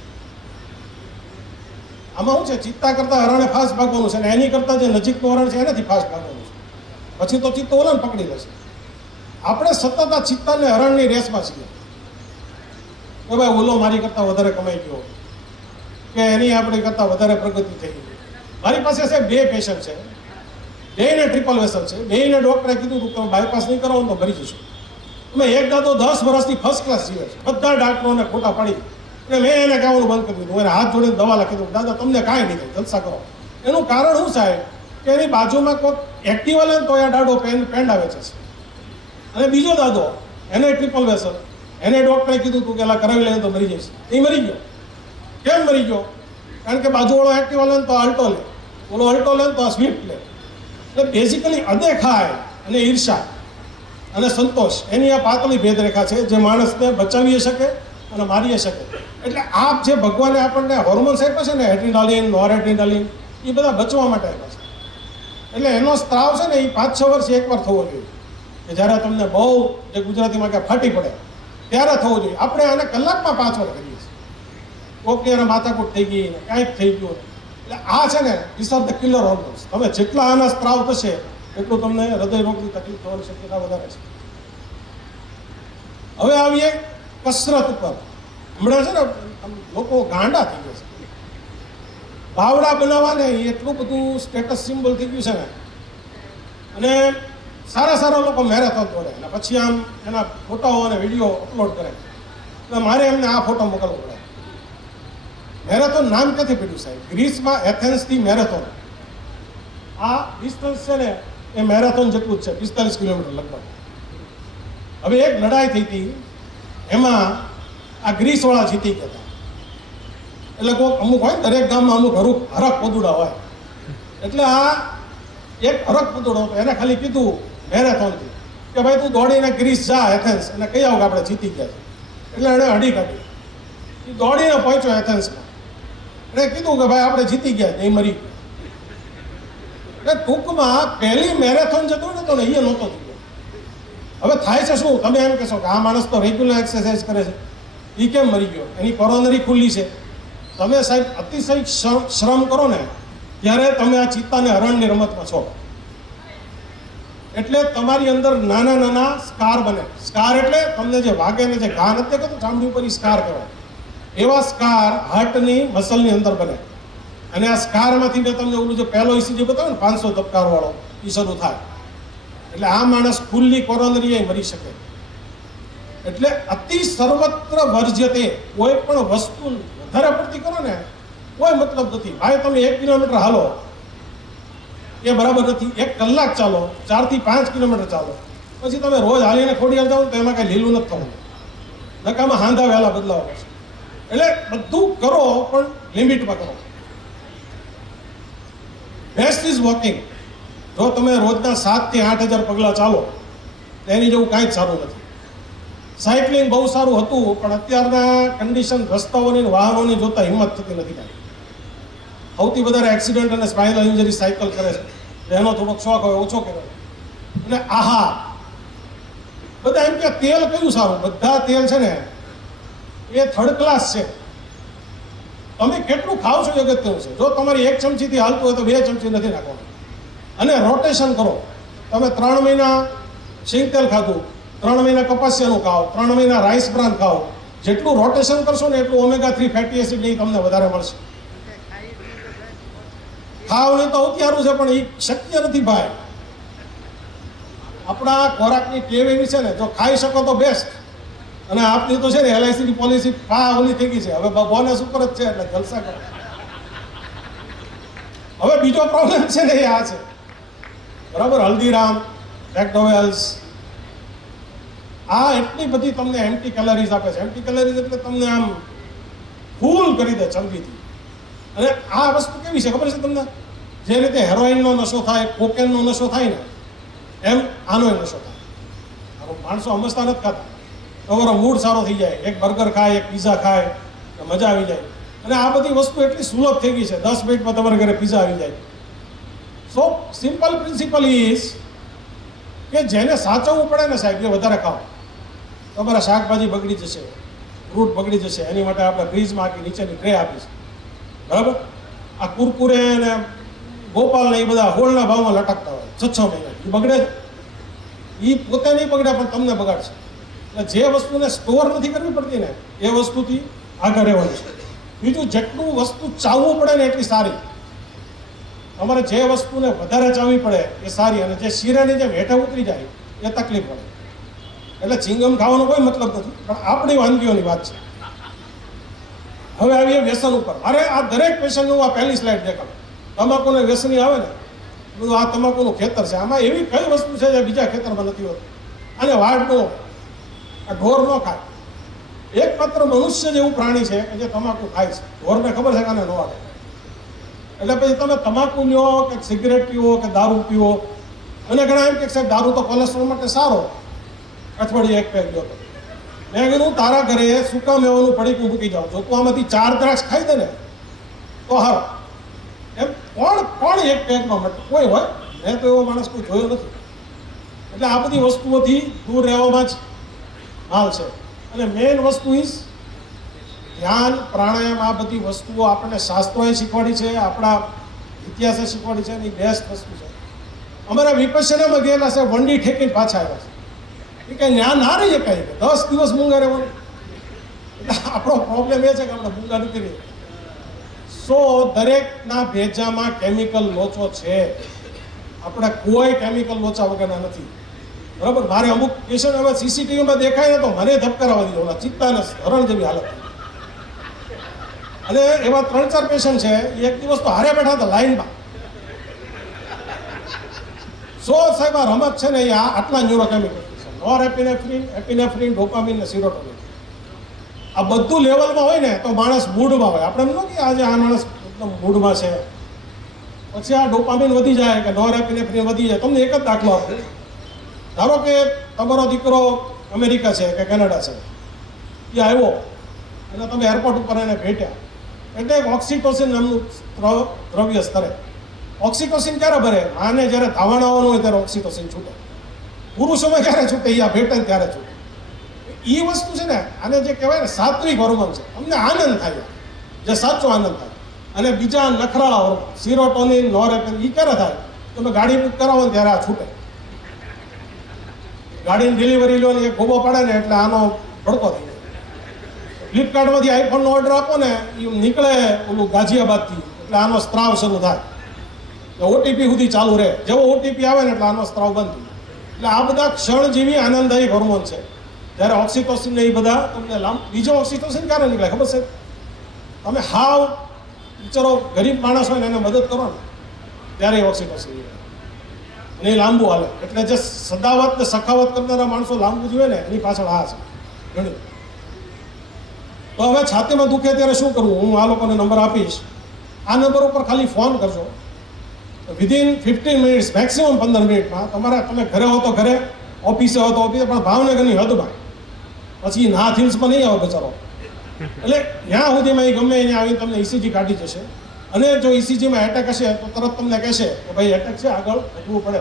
આમાં શું છે, ચિત્તા કરતા હરણે ફાસ્ટ ભાગવાનું છે, ને એની કરતા જે નજીકનું હરણ છે એનાથી ફાસ્ટ ભાગવાનું છે. પછી તો ચિત્તો ઓલાને પકડી લેશે. આપણે સતત આ ચિત્તાને હરણની રેસમાં છીએ કે ભાઈ ઓલો મારી કરતાં વધારે કમાઈ ગયો, કે એની આપણી કરતાં વધારે પ્રગતિ થઈ ગઈ. મારી પાસે છે 2 પેશન્ટ છે, બેયને ટ્રિપલ વેસલ છે. બેયને ડૉક્ટરે કીધું હતું તમે બાયપાસ નહીં કરો તો મરી જશો. મેં એક દાદો 10 વર્ષથી ફર્સ્ટ ક્લાસ જીવે છે, બધા ડાક્ટરોને ખોટા પાડી, અને મેં એને કહેવાનું બંધ કરી દીધું. એને હાથ જોડીને દવા લખી દઉં, દાદા તમને કાંઈ નહીં થાય, જલસા કરો. એનું કારણ શું સાહેબ કે એની બાજુમાં કોઈ એક્ટિવા લે તો એ દાડો પેંડા વેચે છે. અને બીજો દાદો એને ટ્રિપલ વેસલ, એને ડૉક્ટરે કીધું હતું કે એલા કરાવી લે તો મરી જઈશ. એ મરી ગયો. કેમ મરી ગયો? કારણ કે બાજુવાળો એક્ટિવા લે તો અલ્ટો લે, ઓલો અલ્ટો લે તો આ સ્વિફ્ટ લે. એટલે બેઝિકલી અદેખાય અને ઈર્ષા અને સંતોષ, એની આ પાતળી ભેદરેખા છે જે માણસને બચાવી શકે અને મારી શકે. એટલે આપ જે ભગવાને આપણને હોર્મોન્સ આપ્યા છે ને, એડ્રીનાલિન, નોરેડ્રીનાલિન, એ બધા બચવા માટે આપ્યા છે. એટલે એનો સ્ત્રાવ છે ને એ 5-6 વર્ષે એકવાર થવો જોઈએ, કે જ્યારે તમને બહુ જે ગુજરાતીમાં કે ફાટી પડે ત્યારે થવો જોઈએ. આપણે આને કલાકમાં 5 વાર કરીએ છીએ. કોકની એને માથાકૂટ થઈ ગઈ, કાંઈક થઈ ગયું. એટલે આ છે ને this are the killer hormones. તમે જેટલા આના સ્ત્રાવ થશે એટલું તમને હૃદય રોગની તકલીફ થવાની શક્યતા વધારે છે. હવે આવીએ કસરત ઉપર. હમણાં છે ને લોકો ગાંડા થઈ ગયા છે. બાવડા બનાવવાને એટલું બધું સ્ટેટસ સિમ્બોલ થઈ ગયું છે ને, અને સારા લોકો મેરેથોન દોડે અને પછી આમ એના ફોટાઓ અને વિડીયો અપલોડ કરે. એટલે મારે એમને આ ફોટો મોકલવો પડે. મેરેથોન નામ ક્યાંથી પડ્યું સાહેબ? ગ્રીસમાં એથેન્સથી મેરેથોન. આ ડિસ્ટન્સ છે ને એ મેરેથોન જેટલું જ છે, 45 કિલોમીટર લગભગ. હવે એક લડાઈ થઈ હતી, એમાં આ ગ્રીસવાળા જીતી ગયા હતા. એટલે કોઈ અમુક હોય દરેક ગામમાં અમુક હરક પદુડા હોય. એટલે આ એક હરક પદુડો હતો, એને ખાલી કીધું મેરેથોનથી કે ભાઈ તું દોડીને ગ્રીસ જા એથેન્સ, અને કહી આવ કે આપણે જીતી ગયા છે. એટલે એણે હડી કાઢી. એ દોડીને પહોંચ્યો એથેન્સમાં. એણે કીધું કે ભાઈ આપણે જીતી ગયા, નહીં મરી ગયા. એટલે ટૂંકમાં પહેલી મેરેથોન જતો ને તો એ નહોતો થયો. હવે થાય છે શું? તમે એમ કહેશો કે આ માણસ તો રેગ્યુલર એક્સરસાઇઝ કરે છે, એ કેમ મરી ગયો? એની કોરોનરી ખુલ્લી છે. તમે સાહેબ અતિશય શ્રમ કરો ને ત્યારે તમે આ ચિત્તાને હરણની રમતમાં છો. એટલે તમારી અંદર નાના નાના સ્કાર બને. સ્કાર એટલે તમને જે વાગે ને જે ઘા નથી કહેતો ચામડી ઉપર સ્કાર કહેવાય. એવા સ્કાર હાર્ટની મસલની અંદર બને. અને આ સ્કારમાંથી મેં તમને ઓલું જે પહેલો ઇસીજી બતાવ્યો ને 500 ધબકાર વાળો, એ શરૂ થાય. એટલે આ માણસ ખુલ્લી કોરોનરી મરી શકે. એટલે અતિ સર્વત્ર વર્જ્યતે. કોઈ પણ વસ્તુ વધારે પડતી કરો ને કોઈ મતલબ નથી. ભાઈ તમે 1 કિલોમીટર હાલો એ બરાબર નથી. 1 કલાક ચાલો, 4 થી 5 કિલોમીટર ચાલો, પછી તમે રોજ હાલીને ખોડિયાર જાઓ તો એમાં કઈ લીલું નથી થવું. નકામાં હાંધા વહેલા બદલાવા પડશે. એટલે બધું કરો પણ લિમિટમાં કરો. Best is walking. જો તમે રોજના 7 થી 8,000 પગલાં ચાલો એની જેવું કાંઈ જ સારું નથી. સાયકલિંગ બહુ સારું હતું, પણ અત્યારના કન્ડિશન રસ્તાઓની વાહનોની જોતા હિંમત થતી નથી કાંઈ. સૌથી વધારે એક્સિડન્ટ અને સ્પાઇનલ ઇન્જરી સાયકલ કરે છે. એનો થોડોક શોખ હોય ઓછો કહેવાય. અને આહાર, બધા એમ કે તેલ કયું સારું? બધા તેલ છે ને એ થર્ડ ક્લાસ છે. તમે કેટલું ખાવ છો એ અગત્યનું છે. જો તમારી 1 ચમચીથી હાલતું હોય તો 2 ચમચી નથી નાખવાનું. અને રોટેશન કરો. તમે 3 મહિના સિંગ તેલ ખાધું, 3 મહિના કપાસિયાનું ખાઓ, 3 મહિના રાઈસ બ્રાન ખાઓ. જેટલું રોટેશન કરશો ને એટલું omega-3 ફેટી એસિડ નહીં તમને વધારે મળશે. ખાવ નહીં તો અત્યારું છે, પણ એ શક્ય નથી ભાઈ. આપણા ખોરાકની ટેવ એવી છે ને, જો ખાઈ શકો તો બેસ્ટ. અને આપની તો છે ને LICની પોલિસી ઓલી થઈ ગઈ છે, હવે બોનસ ઉપર જ છે, એટલે જલસા કરો. હવે બીજો પ્રોબ્લેમ છે ને એ આ છે, બરાબર? હલ્દીરામ, મેકડોવેલ્સ, આ એટલી બધી તમને એમ્પ્ટી કેલરીઝ આપે છે. એમ્પ્ટી કેલરીઝ એટલે તમને આમ ફૂલ કરી દે ચરબીથી. અને આ વસ્તુ કેવી છે ખબર છે તમને? જે રીતે હેરોઇનનો નશો થાય, કોકેનનો નશો થાય ને, એમ આનો નશો થાય. માણસો સમજતા નથી ખાતા. તમારો મૂડ સારો થઈ જાય, એક બર્ગર ખાય, એક પીઝા ખાય, મજા આવી જાય. અને આ બધી વસ્તુ એટલી સુલભ થઈ ગઈ છે, 10 મિનિટમાં તમારા ઘરે પીઝા આવી જાય. સો સિમ્પલ પ્રિન્સિપલ ઇઝ કે જેને સાચવવું પડે ને સાહેબ, એ વધારે ખાઓ. તમારા શાકભાજી બગડી જશે, ફ્રૂટ બગડી જશે, એની માટે આપણે ફ્રીજમાં આખી નીચેની ટ્રે આપીશું, બરાબર? આ કુરકુરે ને ગોપાલ ને એ બધા હોળના ભાવમાં લટકતા હોય 6-6 મહિના, એ બગડે. એ પોતે નહીં બગડે પણ તમને બગાડશે. એટલે જે વસ્તુને સ્ટોર નથી કરવી પડતી ને એ વસ્તુથી આગળ રહેવાનું છે. બીજું, જેટલું વસ્તુ ચાવવું પડે ને એટલી સારી. તમારે જે વસ્તુને વધારે ચાવવી પડે એ સારી, અને જે શીરાની જેમ હેઠે ઉતરી જાય એ તકલીફ પડે. એટલે ચિંગમ ખાવાનો કોઈ મતલબ નથી, પણ આપણી વાનગીઓની વાત છે. હવે આવીએ વ્યસન ઉપર. અરે આ દરેક પેશન્ટનું આ પહેલી સ્લાઇડ દેખાડો. તમાકુને વ્યસની આવે ને, બધું આ તમાકુનું ખેતર છે. આમાં એવી કઈ વસ્તુ છે જે બીજા ખેતરમાં નથી હોતી? અને વાડનો આ ઢોર ન ખાય. એકમાત્ર મનુષ્ય જેવું પ્રાણી છે કે જે તમાકુ ખાય છે. ઢોરને ખબર છે કે આને ન આવે. એટલે પછી તમે તમાકુ લ્યો કે સિગરેટ પીવો કે દારૂ પીવો, અને ઘણા એમ કે સાહેબ દારૂ તો કોલેસ્ટ્રોલ માટે સારો, અઠવાડિયે 1 પેક લ્યો તો. મેં કીધું તારા ઘરે સૂકા મેવાનું પડીકું મૂકી જાઉં. જો તું આમાંથી 4 દ્રાક્ષ ખાઈ દે ને તો હારો. એમ કોણ 1 પેકમાં મળે? કોઈ હોય? મેં તો એવો માણસ કોઈ જોયો નથી. એટલે આ બધી વસ્તુઓથી દૂર રહેવામાં જ હાલ છે. અને મેઇન વસ્તુ ઇઝ ધ્યાન, પ્રાણાયામ. આ બધી વસ્તુઓ આપણને શાસ્ત્રોએ શીખવાડી છે, આપણા ઇતિહાસે શીખવાડી છે, અને એ બેસ્ટ વસ્તુ છે. અમારા વિપશ્યનામાં ગયેલા છે, વંડી ઠેકીને પાછા આવ્યા છે. એ કંઈ ન્યા ના રહીએ કાંઈ, 10 દિવસ મૂંગા રહેવાનું. એટલે આપણો પ્રોબ્લેમ એ છે કે આપણે મૂંગા નથી રહીએ. સો દરેકના ભેજામાં કેમિકલ લોચો છે. આપણે કોઈ કેમિકલ લોચા વગરના નથી, બરાબર? મારે અમુક પેશન્ટ હવે CCTVમાં દેખાય ને તો મને ધબકારવા દીધો, ઓલા ચિત્તાને હરણ જેવી હાલત. અને એવા 3-4 પેશન્ટ છે, એક દિવસ તો હારે બેઠા હતા લાઈનમાં. સાહેબ આ રમત છે ને એ આટલા ન્યુરોકેમિકલ છે: નોરએપિનેફ્રિન, ડોપામિન ને સિરોટોનિન. આ બધું લેવલમાં હોય ને તો માણસ મૂડમાં હોય. આપણે એમ ન કે આજે આ માણસ એકદમ મૂડમાં છે, પછી આ ડોપામિન વધી જાય કે નોરએપિનેફ્રિન વધી જાય. તમને એક જ દાખલો આપું. ધારો કે તમારો દીકરો અમેરિકા છે કે કેનેડા છે, એ આવ્યો અને તમે એરપોર્ટ ઉપર એને ભેટ્યા એટલે એક ઓક્સિટોસિન નામનું દ્રવ્ય સ્તરે. ઓક્સિટોસિન ક્યારે ભરે? આને જ્યારે ધાવણ આવવાનું હોય ત્યારે ઓક્સિટોસિન છૂટે. પુરુષોમાં ક્યારે છૂટે? એ ભેટે ને ત્યારે છૂટે. એ વસ્તુ છે ને, આને જે કહેવાય ને સાત્વિક હોર્મોન છે. અમને આનંદ થાય, જે સાચો આનંદ થાય. અને બીજા નખરાળા હોર્મોન સિરોટોનિન, નોરેપિન, એ ક્યારે થાય? તમે ગાડી બુક કરાવો ને ત્યારે આ છૂટે. ગાડીની ડિલિવરી લો ને એક ગોબો પડે ને એટલે આનો ભડકો થઈ જાય. ફ્લિપકાર્ટમાંથી આઈફોનનો ઓર્ડર આપો ને એ નીકળે ઓલું ગાઝિયાબાદથી એટલે આનો સ્ત્રાવ શરૂ થાય. ઓટીપી સુધી ચાલુ રહે. જેવો ઓટીપી આવે ને એટલે આનો સ્ત્રાવ બંધ થાય. એટલે આ બધા ક્ષણજીવી આનંદદાયી હોર્મોન છે. જ્યારે ઓક્સિટોસિન ને એ બધા તમને બીજો ઓક્સિટોસિન ક્યારે નીકળે ખબર છે? તમે હાવ બિચારો ગરીબ માણસ હોય ને એને મદદ કરો ને ત્યારે ઓક્સિટોસિન નીકળે અને એ લાંબુ હાલે. એટલે જે સદાવત ને સખાવત કરનારા માણસો લાંબુ જોઈએ ને એની પાછળ આ છે ઘણી. તો હવે છાતીમાં દુખે ત્યારે શું કરવું? હું આ લોકોને નંબર આપીશ. આ નંબર ઉપર ખાલી ફોન કરજો. વિધિન 15 મિનિટ્સ, મેક્સિમમ 15 મિનિટમાં તમે ઘરે હો તો ઘરે, ઓફિસે હો તો ઓફિસે, પણ ભાવનગરની હદમાં. પછી નાથ હિલ્સમાં નહીં આવે બચારો. એટલે ત્યાં સુધીમાં એ ગમે અહીંયા આવીને તમને ઇસીજી કાઢી જશે. અને જો ઇસીજીમાં એટેક હશે તો તરત તમને કહેશે કે ભાઈ એટેક છે, આગળ વધવું પડે.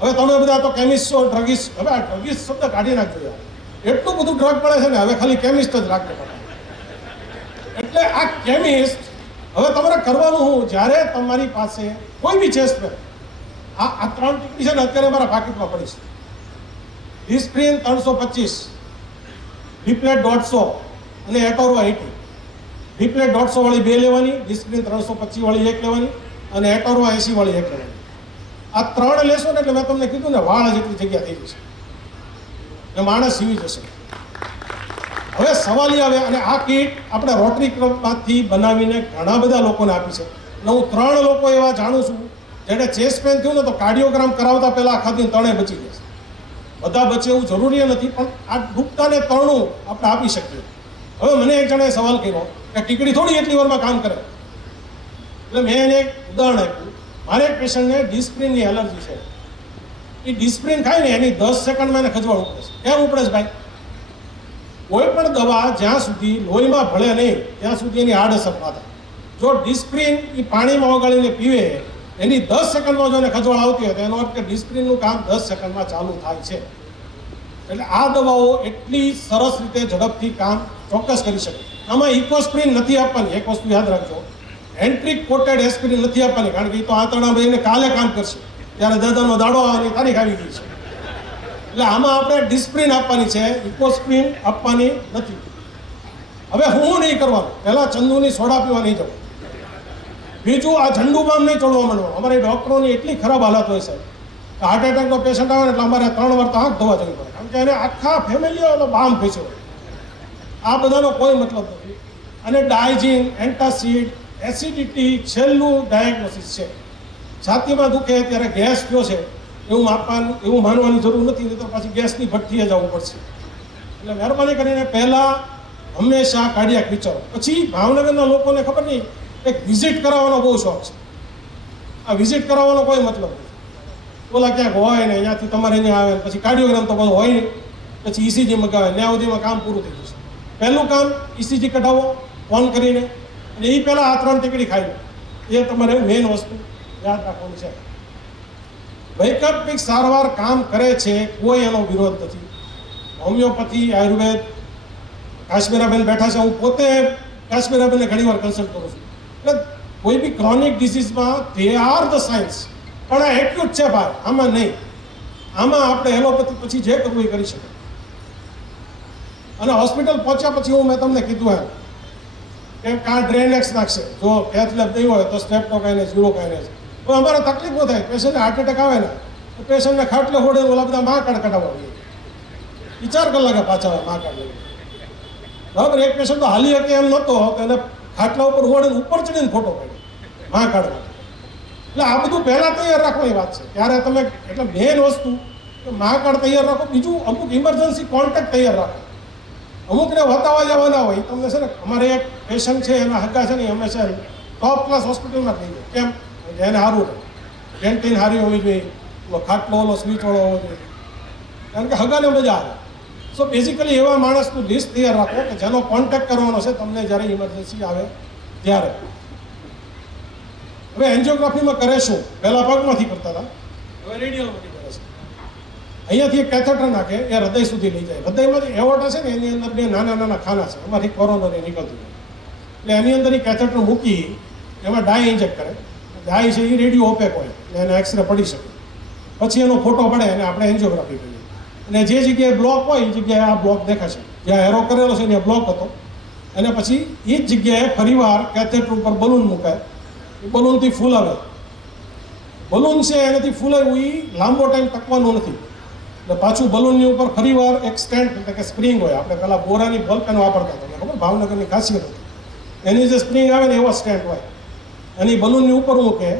હવે તમે બધા તો કેમિસ્ટ છો, ડ્રગિસ્ટ. હવે આ ડ્રગિસ્ટ શબ્દ કાઢી નાખજો યાર. એટલું બધું ડ્રગ પડે છે ને, હવે ખાલી કેમિસ્ટ જ રાખજો. એટલે આ કેમિસ્ટ હવે તમારે કરવાનું હું, જ્યારે તમારી પાસે કોઈ બી ચેસ્ટ પેન, આ 3 ટીકડી છે ને અત્યારે મારા પાકીટમાં પડી છે. ડિસ્પ્રિન 325, ડિપ્લેટ 150 અને એટોરવા 80. ડિપ્લેટ 150 વાળી 2 લેવાની, ડિસ્પ્રિન 325 વાળી 1 લેવાની અને એટોરવા 80 વાળી 1 લેવાની. આ 3 લેશો ને એટલે મેં તમને કીધું ને વાળ જેટલી જગ્યા થઈ જશે ને માણસ જીવી જશે. હવે સવાલ આવે, અને આ કીટ આપણે રોટરી ક્લબમાંથી બનાવીને ઘણા બધા લોકોને આપી છે. અને હું 3 લોકો એવા જાણું છું જેને ચેસ્ટ પેન થયું ને તો કાર્ડિયોગ્રામ કરાવતા પહેલાં આખા દિન 3 બચી ગયા છે. બધા બચે એવું જરૂરી નથી, પણ આ ડૂબતાને 3 આપણે આપી શકીએ. હવે મને એક જણાએ સવાલ કર્યો કે ટીકડી થોડી એટલી વારમાં કામ કરે. એટલે મેં એને એક ઉદાહરણ આપ્યું. મારે એક પેશન્ટને ડિસ્પ્રિનની એલર્જી છે. એ ડિસ્પ્રિન ખાય ને એની 10 સેકન્ડમાં એને ખજવાળ ઉપડે છે. કેમ ઉપડે છે ભાઈ? કોઈ પણ દવા જ્યાં સુધી લોહીમાં ભળે નહીં ત્યાં સુધી એની આડઅસર ના થાય. જો ડિસ્પ્રિન એ પાણીમાં ઓગાળીને પીવે, એની 10 સેકન્ડમાં જો એને ખજવાળ આવતી હોય તો એનો અર્થ કે ડિસ્પ્રિનનું કામ 10 સેકન્ડમાં ચાલુ થાય છે. એટલે આ દવાઓ એટલી સરસ રીતે ઝડપથી કામ ચોક્કસ કરી શકે. આમાં ઇકોસ્પ્રિન નથી આપવાની. એક વસ્તુ યાદ રાખજો, એન્ટ્રિક કોટેડ એસ્પિરિન નથી આપવાની, કારણ કે એ તો આંતરડા ભાઈને કાલે કામ કરશે, ત્યારે દાદાનો દાડો આવવાની તારીખ આવી ગઈ છે. એટલે આમાં આપણે ડિસ્પ્રિન આપવાની છે, ઇકોસ્પ્રિન આપવાની નથી. હવે હું નહીં કરવાનું, પહેલાં ચંદુની સોડા પીવા નહીં જવું. બીજું, આ ઝંડુ બામ નહીં ચડવા માંડવાનું. અમારી ડૉક્ટરોની એટલી ખરાબ હાલત હોય છે કે હાર્ટ એટેકનો પેશન્ટ આવે ને એટલે અમારે 3 વાર તો આંખ ધોવા જવી પડે, કારણ કે એને આખા ફેમિલી ઓલો બામ ફેંચ્યો. આ બધાનો કોઈ મતલબ નથી. અને ડાયજીન, એન્ટાસિડ, એસિડિટી છેલ્લું ડાયગ્નોસિસ છે. છાતીમાં દુખે ત્યારે ગેસ થયો છે એવું માનવાની જરૂર નથી, નહીં તો પાછી ગેસની ભઠ્ઠીએ જવું પડશે. એટલે મહેરબાની કરીને પહેલાં હંમેશા કાર્ડિયાક વિચારો. પછી ભાવનગરના લોકોને ખબર નહીં, એક વિઝિટ કરાવવાનો બહુ શોખ છે. આ વિઝિટ કરાવવાનો કોઈ મતલબ નથી. ઓલા ક્યાંક હોય ને અહીંયાથી તમારે અહીંયા આવે, પછી કાર્ડિયોગ્રામ તો બધું હોય નહીં, પછી ઇસીજી મગાવે, ત્યાં સુધીમાં કામ પૂરું થઈ જશે. પહેલું કામ ઇસીજી કઢાવો ફોન કરીને, અને એ પહેલાં આ 3 ટીકડી ખાઈ લો. એ તમારે મેઇન વસ્તુ યાદ રાખવાની છે. વૈકલ્પિક સારવાર કામ કરે છે, કોઈ એનો વિરોધ નથી. હોમિયોપેથી, આયુર્વેદ, કાશ્મીરાબેન બેઠા છે, હું પોતે કાશ્મીરાબેનને ઘણી વાર કન્સલ્ટ કરું છું. એટલે કોઈ બી ક્રોનિક ડિસીઝમાં ધે આર ધ સાયન્સ, પણ આ એક્યુટ છે ભાઈ, આમાં નહીં. આમાં આપણે એલોપેથી પછી જે કરવું એ કરી શકે. અને હોસ્પિટલ પહોંચ્યા પછી મેં તમને કીધું એમ કે કાં ડ્રેનેક્સ નાખશે, જો કેથ લેબ નહીં હોય તો સ્ટ્રેપ્ટોકાઇનેસ, યુરોકાઇનેસ. તો અમારે તકલીફ ન થાય. પેશન્ટને હાર્ટ એટેક આવે ને તો પેશન્ટને ખાટલે હોડે ઓલા બધા માં કાર્ડ કઢાવવા જોઈએ. 4 કલાકે પાછા આવે માં કાર્ડ લઈને. બરાબર, એક પેશન્ટ તો હાલી શકે એમ નહોતો, તો એને ખાટલા ઉપર હોડે ઉપર ચડીને ફોટો પાડ્યો માં કાર્ડમાં. એટલે આ બધું પહેલાં તૈયાર રાખવાની વાત છે. ત્યારે તમે, એટલે મેઇન વસ્તુ કે માં કાર્ડ તૈયાર રાખો. બીજું, અમુક ઇમરજન્સી કોન્ટેક્ટ તૈયાર રાખો. અમુકને વતાવા જવાના હોય. તમને છે ને, અમારે એક પેશન્ટ છે, એના હગા છે ને, હંમેશા ટોપ ક્લાસ હોસ્પિટલમાં જ લઈ જાય. કેમ? એને સારું રહે, કેન્ટીન સારી હોવી જોઈએ, ખાટલો ઓલો સ્વીચ વાળો હોવો જોઈએ, કારણ કે હગાને મજા આવે. સો બેઝિકલી એવા માણસનું લિસ્ટ તૈયાર રાખો કે જેનો કોન્ટેક્ટ કરવાનો છે તમને જ્યારે ઇમરજન્સી આવે ત્યારે. હવે એન્જિયોગ્રાફીમાં કરે શું? પહેલા પગમાંથી કરતા હતા, હવે રેડિયલમાંથી કરે છે. અહીંયાથી એક કેથેટર નાખે, એ હૃદય સુધી લઈ જાય. હૃદયમાં જે એવોર્ટા છે ને એની અંદર બે નાના નાના ખાના છે, એમાંથી કોરોનરી નીકળતું હોય. એટલે એની અંદર એ કેથેટર મૂકી એમાં ડાય ઇન્જેક્ટ કરે. ડાય છે એ રેડિયો ઓપેક હોય એટલે એને એક્સરે પડી શકે. પછી એનો ફોટો પડે અને આપણે એન્જિયોગ્રાફી કરીએ. અને જે જગ્યાએ બ્લોક હોય એ જગ્યાએ આ બ્લોક દેખાશે. જ્યાં એરો કરેલો છે ત્યાં બ્લોક હતો. અને પછી એ જ જગ્યાએ ફરીવાર કેથેટર ઉપર બલૂન મુકાય. એ બલૂનથી ફૂલાવે. બલૂન છે એનાથી ફૂલાવ્યું એ લાંબો ટાઈમ ટકવાનું નથી. એટલે પાછું બલૂનની ઉપર ફરીવાર એક સ્ટેન્ડ એટલે કે સ્પ્રિંગ હોય. આપણે પહેલાં બોરાની બલ્બ વાપરતા હતા, ખબર ભાવનગરની ખાસિયત હતી. એની જે સ્પ્રિંગ આવે ને એવો સ્ટેન્ડ હોય. એની બલૂનની ઉપર મૂકે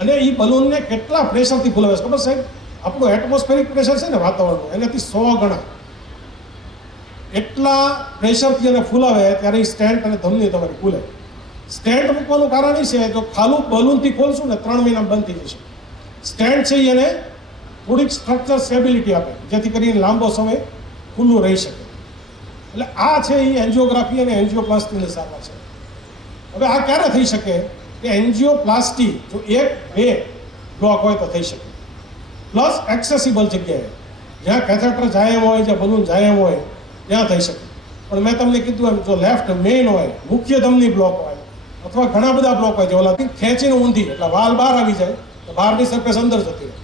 અને એ બલૂનને કેટલા પ્રેશરથી ફૂલાવે છે ખબર સાહેબ? આપણું એટમોસ્ફેરિક પ્રેશર છે ને વાતાવરણનું, એનાથી 100 ગણા એટલા પ્રેશરથી એને ફૂલાવે ત્યારે એ સ્ટેન્ડ અને ધમની તમારી ખુલે. સ્ટેન્ડ મૂકવાનું કારણ એ છે, જો ખાલું બલૂનથી ખોલશું ને 3 મહિના બંધ થઈ જશે. સ્ટેન્ડ છે એને થોડીક સ્ટ્રક્ચર સ્ટેબિલિટી આપે જેથી કરીને લાંબો સમય ખુલ્લું રહી શકે. એટલે આ છે એ એન્જિયોગ્રાફી અને એન્જિયોપ્લાસ્ટીની સારવાર છે. હવે આ ક્યારે થઈ શકે કે એન્જિયોપ્લાસ્ટી જો 1-2 બ્લોક હોય તો થઈ શકે, પ્લસ એક્સેસિબલ જગ્યાએ જ્યાં કેથેટર જાય એમ હોય, જ્યાં બલૂન જાય એમ હોય ત્યાં થઈ શકે. પણ મેં તમને કીધું એમ જો લેફ્ટ મેઇન હોય, મુખ્ય ધમની બ્લોક હોય અથવા ઘણા બધા બ્લોક હોય જે ઓલા ખેંચીને ઊંધી એટલે વાલ બહાર આવી જાય તો બહારની સરફેસ અંદર જતી રહે.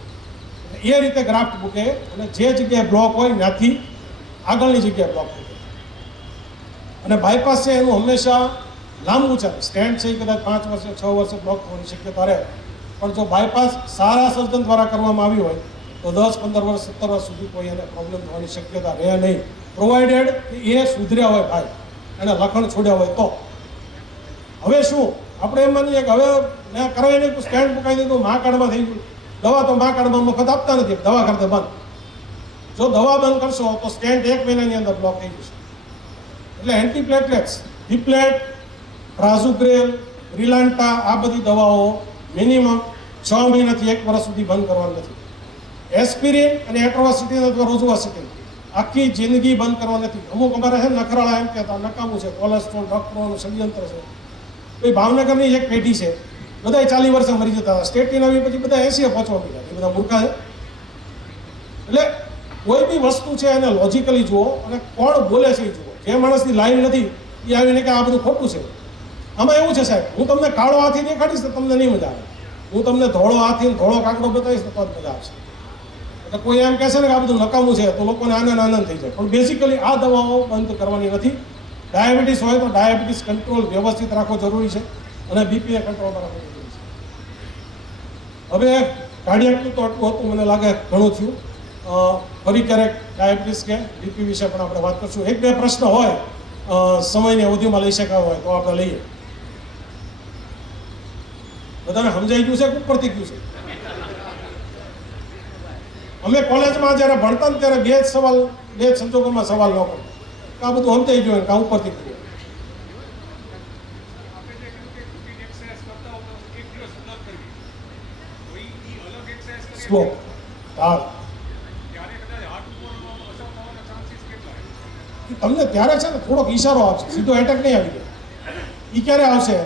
એ રીતે ગ્રાફ્ટ મૂકે અને જે જગ્યાએ બ્લોક હોય ત્યાંથી આગળની જગ્યાએ બ્લોક મૂકે. અને બાયપાસ છે એનું હંમેશા લાંબુ ચાલે. સ્ટેન્ડ છે એ કદાચ 5 વર્ષે 6 વર્ષે બ્લોક થવાની શક્યતા રહે, પણ જો બાયપાસ સારા સર્જન દ્વારા કરવામાં આવી હોય તો 10, 15 વર્ષ, 17 વર્ષ સુધી કોઈ એને પ્રોબ્લેમ થવાની શક્યતા રહે નહીં, પ્રોવાઇડેડ એ સુધર્યા હોય ભાઈ, એને લખણ છોડ્યા હોય તો. હવે શું આપણે એમ માનીએ કે હવે મેં કરાવી નહીં, સ્ટેન્ડ મુકાઈ દીધું, મા કાર્ડમાં થઈ ગયું. દવા તો મા કાર્ડમાં મફત આપતા નથી, દવા કરતે બંધ. જો દવા બંધ કરશો તો સ્ટેન્ટ 1 મહિનાની અંદર બ્લોક થઈ જશે. એટલે એન્ટીપ્લેટલેટ્સ, ડિપ્લેટ, પ્રાઝુગ્રેલ, રિલાન્ટા આ બધી દવાઓ મિનિમમ 6 મહિનાથી 1 વર્ષ સુધી બંધ કરવાની નથી. એસ્પિરિન અને એટ્રોવાસિટીન અથવા રોઝુવાસિટીન આખી જિંદગી બંધ કરવા નથી. અમુક અમારે છે નખરાળા એમ કહેતા નકામું છે, કોલેસ્ટ્રોલ ડૉક્ટરોનું ષડયંત્ર છે. ભાઈ ભાવનગરની એક પેઢી છે, બધા 40 વર્ષે મરી જતા હતા. સ્ટેટિન આવી પછી બધા 80 પહોંચવા મળ્યા. એ બધા મૂર્ખા છે. એટલે કોઈ બી વસ્તુ છે એને લોજિકલી જુઓ અને કોણ બોલે છે એ જુઓ. જે માણસની લાઈન નથી એ આવીને કે આ બધું ખોટું છે. આમાં એવું છે સાહેબ, હું તમને કાળો હાથી દેખાડીશ તો તમને નહીં મજા આવે. હું તમને ધોળો હાથી ધોળો કાકડો બતાવીશ તો જ મજા આવશે. એટલે કોઈ એમ કહેશે ને કે આ બધું નકામું છે તો લોકોને આનંદ થઈ જાય. પણ બેઝિકલી આ દવાઓ બંધ કરવાની નથી. ડાયાબિટીસ હોય તો ડાયાબિટીસ કંટ્રોલ વ્યવસ્થિત રાખવો જરૂરી છે અને બીપીને કંટ્રોલમાં રાખવું જરૂરી છે. હવે કાર્ડિયાકનું તો આટલું હતું, મને લાગે ઘણું થયું. ફરી ક્યારેક ડાયાબિટીસ કે બીપી વિશે પણ આપણે વાત કરશું. 1-2 પ્રશ્ન હોય સમયની અવધિમાં લઈ શકાય હોય તો આપણે લઈએ. બધાને સમજાઈ ગયું છે કે ઉપરથી ગયું છે? અમે કોલેજમાં જ્યારે ભણતા ને ત્યારે બે જ સંજોગોમાં સવાલ ન કરતો. આ બધું સમજાઈ ગયું કાં ઉપરથી ગયું. સ્લો હા તમને ત્યારે છે ને થોડોક ઈશારો આવશે, સીધો એટેક નહીં આવી જાય. એ ક્યારે આવશે?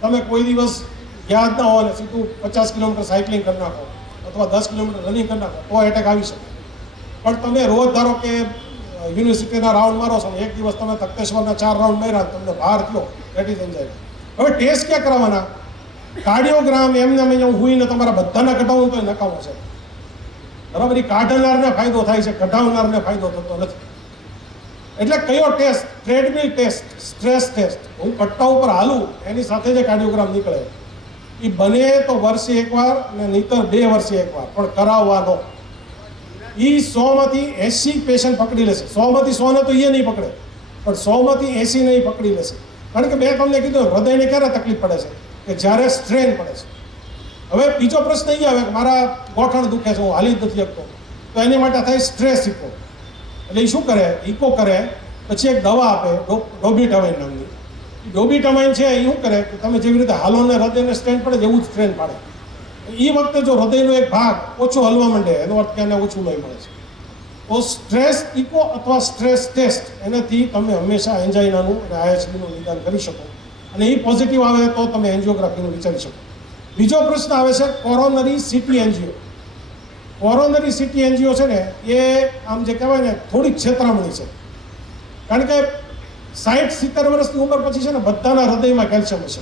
તમે કોઈ દિવસ ગયા જ ના હો ને સીધું 50 કિલોમીટર સાયકલિંગ કરી નાખો અથવા 10 કિલોમીટર રનિંગ કરી નાખો તો એટેક આવી શકે. પણ તમે રોજ ધારો કે યુનિવર્સિટીના રાઉન્ડ મારો છો, એક દિવસ તમે તખ્તેશ્વરના 4 રાઉન્ડ માર્યા, તમને બહાર થયો, દેટ ઇઝ એન્ઝાઇટી. હવે ટેસ્ટ ક્યાં કરવાના? કાર્ડિયોગ્રામ એમને અહીંયા હુઈને તમારા બધાના કઢાવવું તો નકામો છે. બરાબર, એ કાઢનારને ફાયદો થાય છે, કઢાવનારને ફાયદો થતો નથી. એટલે કયો test? Treadmill test, stress test. હું પટ્ટા ઉપર હાલું એની સાથે જે કાર્ડિયોગ્રામ નીકળે એ બને તો વર્ષે 1 વાર અને નહીતર 2 વર્ષે 1 વાર પણ કરાવવાનો. એ 100માંથી 80 પેશન્ટ પકડી લેશે. 100માંથી 100 ને તો એ નહીં પકડે, પણ 100માંથી 80 નહીં પકડી લેશે. કારણ કે મેં તમને કીધું હૃદયને ક્યારે તકલીફ પડે છે કે જ્યારે સ્ટ્રેન પડે છે. હવે બીજો પ્રશ્ન એ આવે કે મારા ગોઠણ દુખે છે, હું હાલી જ નથી શકતો, તો એની માટે થાય સ્ટ્રેસ ઇકો. એટલે એ શું કરે? ઇકો કરે પછી એક દવા આપે ડોબીટામાઇન નામની. ડોબીટામાઇન છે એ શું કરે કે તમે જેવી રીતે હાલો ને હૃદયને સ્ટ્રેન પડે એવું જ સ્ટ્રેન પાડે. એ વખતે જો હૃદયનો એક ભાગ ઓછો હલવા માંડે એનો અર્થ કે એને ઓછું લોહી મળે છે. તો સ્ટ્રેસ ઇકો અથવા સ્ટ્રેસ ટેસ્ટ એનાથી તમે હંમેશા એન્જાઇનાનું અને આઈએચબીનું નિદાન કરી શકો અને એ પોઝિટિવ આવે તો તમે એન્જિયોગ્રાફીનું વિચારી શકો. બીજો પ્રશ્ન આવે છે કોરોનરી સીટી એન્જિયો. કોરોનરી સીટી એન્જિયો છે ને એ આમ જે કહેવાય ને થોડીક છેતરામણી છે, કારણ કે 60-70 વર્ષની ઉંમર પછી છે ને બધાના હૃદયમાં કેલ્શિયમ હશે,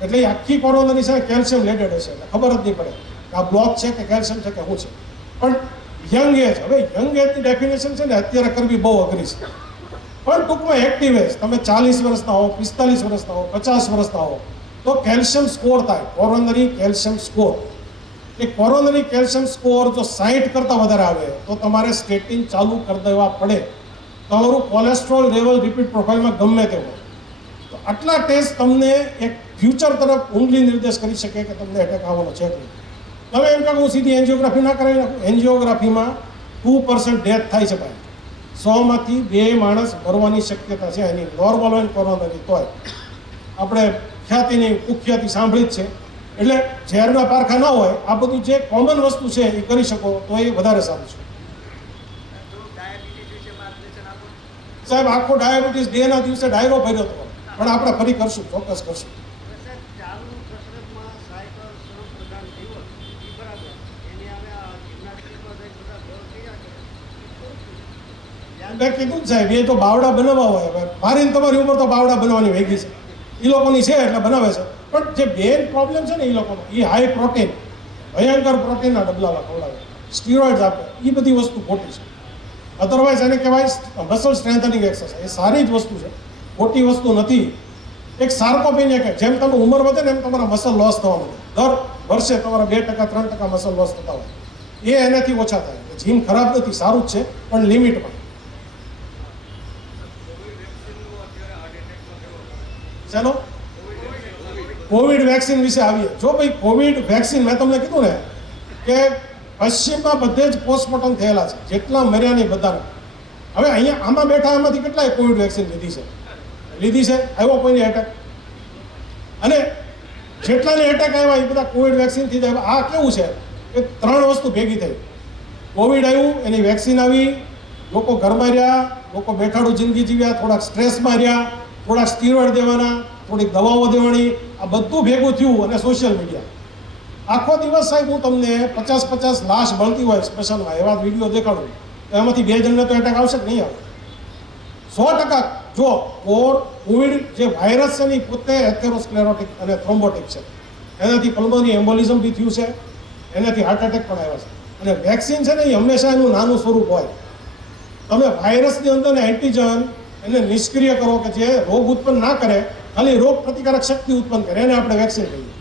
એટલે એ આખી કોરોનરી છે કેલ્શિયમ લેટેડ હશે, એટલે ખબર જ નહીં પડે કે આ બ્લોક છે કે કેલ્શિયમ છે કે શું છે. પણ યંગ એજ, હવે યંગ એજની ડેફિનેશન છે ને અત્યારે કરવી બહુ અઘરી છે, પણ ટૂંકમાં એક્ટિવ એજ, તમે 40 વર્ષના હો, 45 વર્ષના હો, 50 વર્ષના હો તો કેલ્શિયમ સ્કોર થાય, કોરોનરી કેલ્શિયમ સ્કોર. એ કોરોનરી કેલ્શિયમ સ્કોર જો 60 કરતાં વધારે આવે તો તમારે સ્ટેટિન ચાલુ કરી દેવા પડે. તમારું કોલેસ્ટ્રોલ લેવલ રિપીટ પ્રોફાઇલમાં ગમે તે હોય તો આટલા ટેસ્ટ તમને એક ફ્યુચર તરફ ઊંઘલી નિર્દેશ કરી શકે કે તમને એટેક આવવાનો છે. તમે એમ કહો હું સીધી એન્જિયોગ્રાફી ના કરાવી નાખું. એન્જિયોગ્રાફીમાં 2% ડેથ થાય છે ભાઈ, 100 માંથી 2 માણસ મરવાની શક્યતા છે એની. નોર્મલ હોય કોરોનરી તોય આપણે ખ્યાતિની કુખ્યાતિ સાંભળી જ છે. એટલે ઝેરના પારખા ના હોય, આ બધું જે કોમન વસ્તુ છે એ કરી શકો તો એ વધારે સારું છે. સાહેબ આખો ડાયાબિટીસ ડેના દિવસે ડાયરો ભર્યો હતો, પણ આપણે ફરી કરશું, ચોક્કસ કરશું. મેં કીધું સાહેબ એ તો બાવડા બનાવવા હોય, મારીને તમારી ઉંમર તો બાવડા બનાવવાની વેગી છે, એ લોકોની છે એટલે બનાવે છે. પણ જે મેઇન પ્રોબ્લેમ છે ને એ લોકોનો એ હાઈ પ્રોટીન, ભયંકર પ્રોટીનના ડબલામાં ખવડાવે, સ્ટીરોઇડ્સ આપે, એ બધી વસ્તુ ખોટી છે. અધરવાઇઝ એને કહેવાય મસલ સ્ટ્રેન્થનિંગ એક્સરસાઇઝ, એ સારી જ વસ્તુ છે, ખોટી વસ્તુ નથી. એક સાર્કોપેનિયા કે જેમ તમે ઉંમર વધે ને એમ તમારા મસલ લોસ થવા માંડે, દર વર્ષે તમારા 2%-3% મસલ લોસ થતા હોય, એ એનાથી ઓછા થાય. જીમ ખરાબ નથી, સારું જ છે, પણ લિમિટમાં. ચાલો કોવિડ વેક્સિન વિશે આવીએ. જો ભાઈ કોવિડ વેક્સિન મેં તમને કીધું ને કે પશ્ચિમમાં બધે જ પોસ્ટમોર્ટમ થયેલા છે, જેટલા મર્યા નહીં બધાને. હવે અહીંયા આમાં બેઠા એમાંથી કેટલાય કોવિડ વેક્સિન લીધી છે, આવ્યો કોઈને એટેક? અને જેટલાને એટેક આવ્યા એ બધા કોવિડ વેક્સિનથી જ આવ્યા. આ કેવું છે કે 3 વસ્તુ ભેગી થઈ. કોવિડ આવ્યું, એની વેક્સિન આવી, લોકો ઘરમાં રહ્યા, લોકો બેઠાડું જિંદગી જીવ્યા, થોડાક સ્ટ્રેસમાં રહ્યા, થોડાક સ્ટીરોઇડ દેવાના, થોડીક દવાઓ દેવાની, આ બધું ભેગું થયું અને સોશિયલ મીડિયા. આખો દિવસ સાહેબ હું તમને 50-50 લાશ બળતી હોય સ્પેશલમાં, એવા વિડીયો દેખાડું, એમાંથી 2 જણને તો એટેક આવશે કે નહીં આવે? 100% જો કોવિડ જે વાયરસ છે ને પોતે એથેરોસ્ક્લેરોટિક અને થ્રોમ્બોટિક છે, એનાથી પલ્મોનરી એમ્બોલિઝમ બી થયું છે, એનાથી હાર્ટ એટેક પણ આવ્યા છે. અને વેક્સિન છે ને એ હંમેશા એનું નાનું સ્વરૂપ હોય. તમે વાયરસની અંદર એન્ટીજન એને નિષ્ક્રિય કરો કે જે રોગ ઉત્પન્ન ના કરે, ખાલી રોગ પ્રતિકારક શક્તિ ઉત્પન્ન કરે, એને આપણે વેક્સિન કહીએ.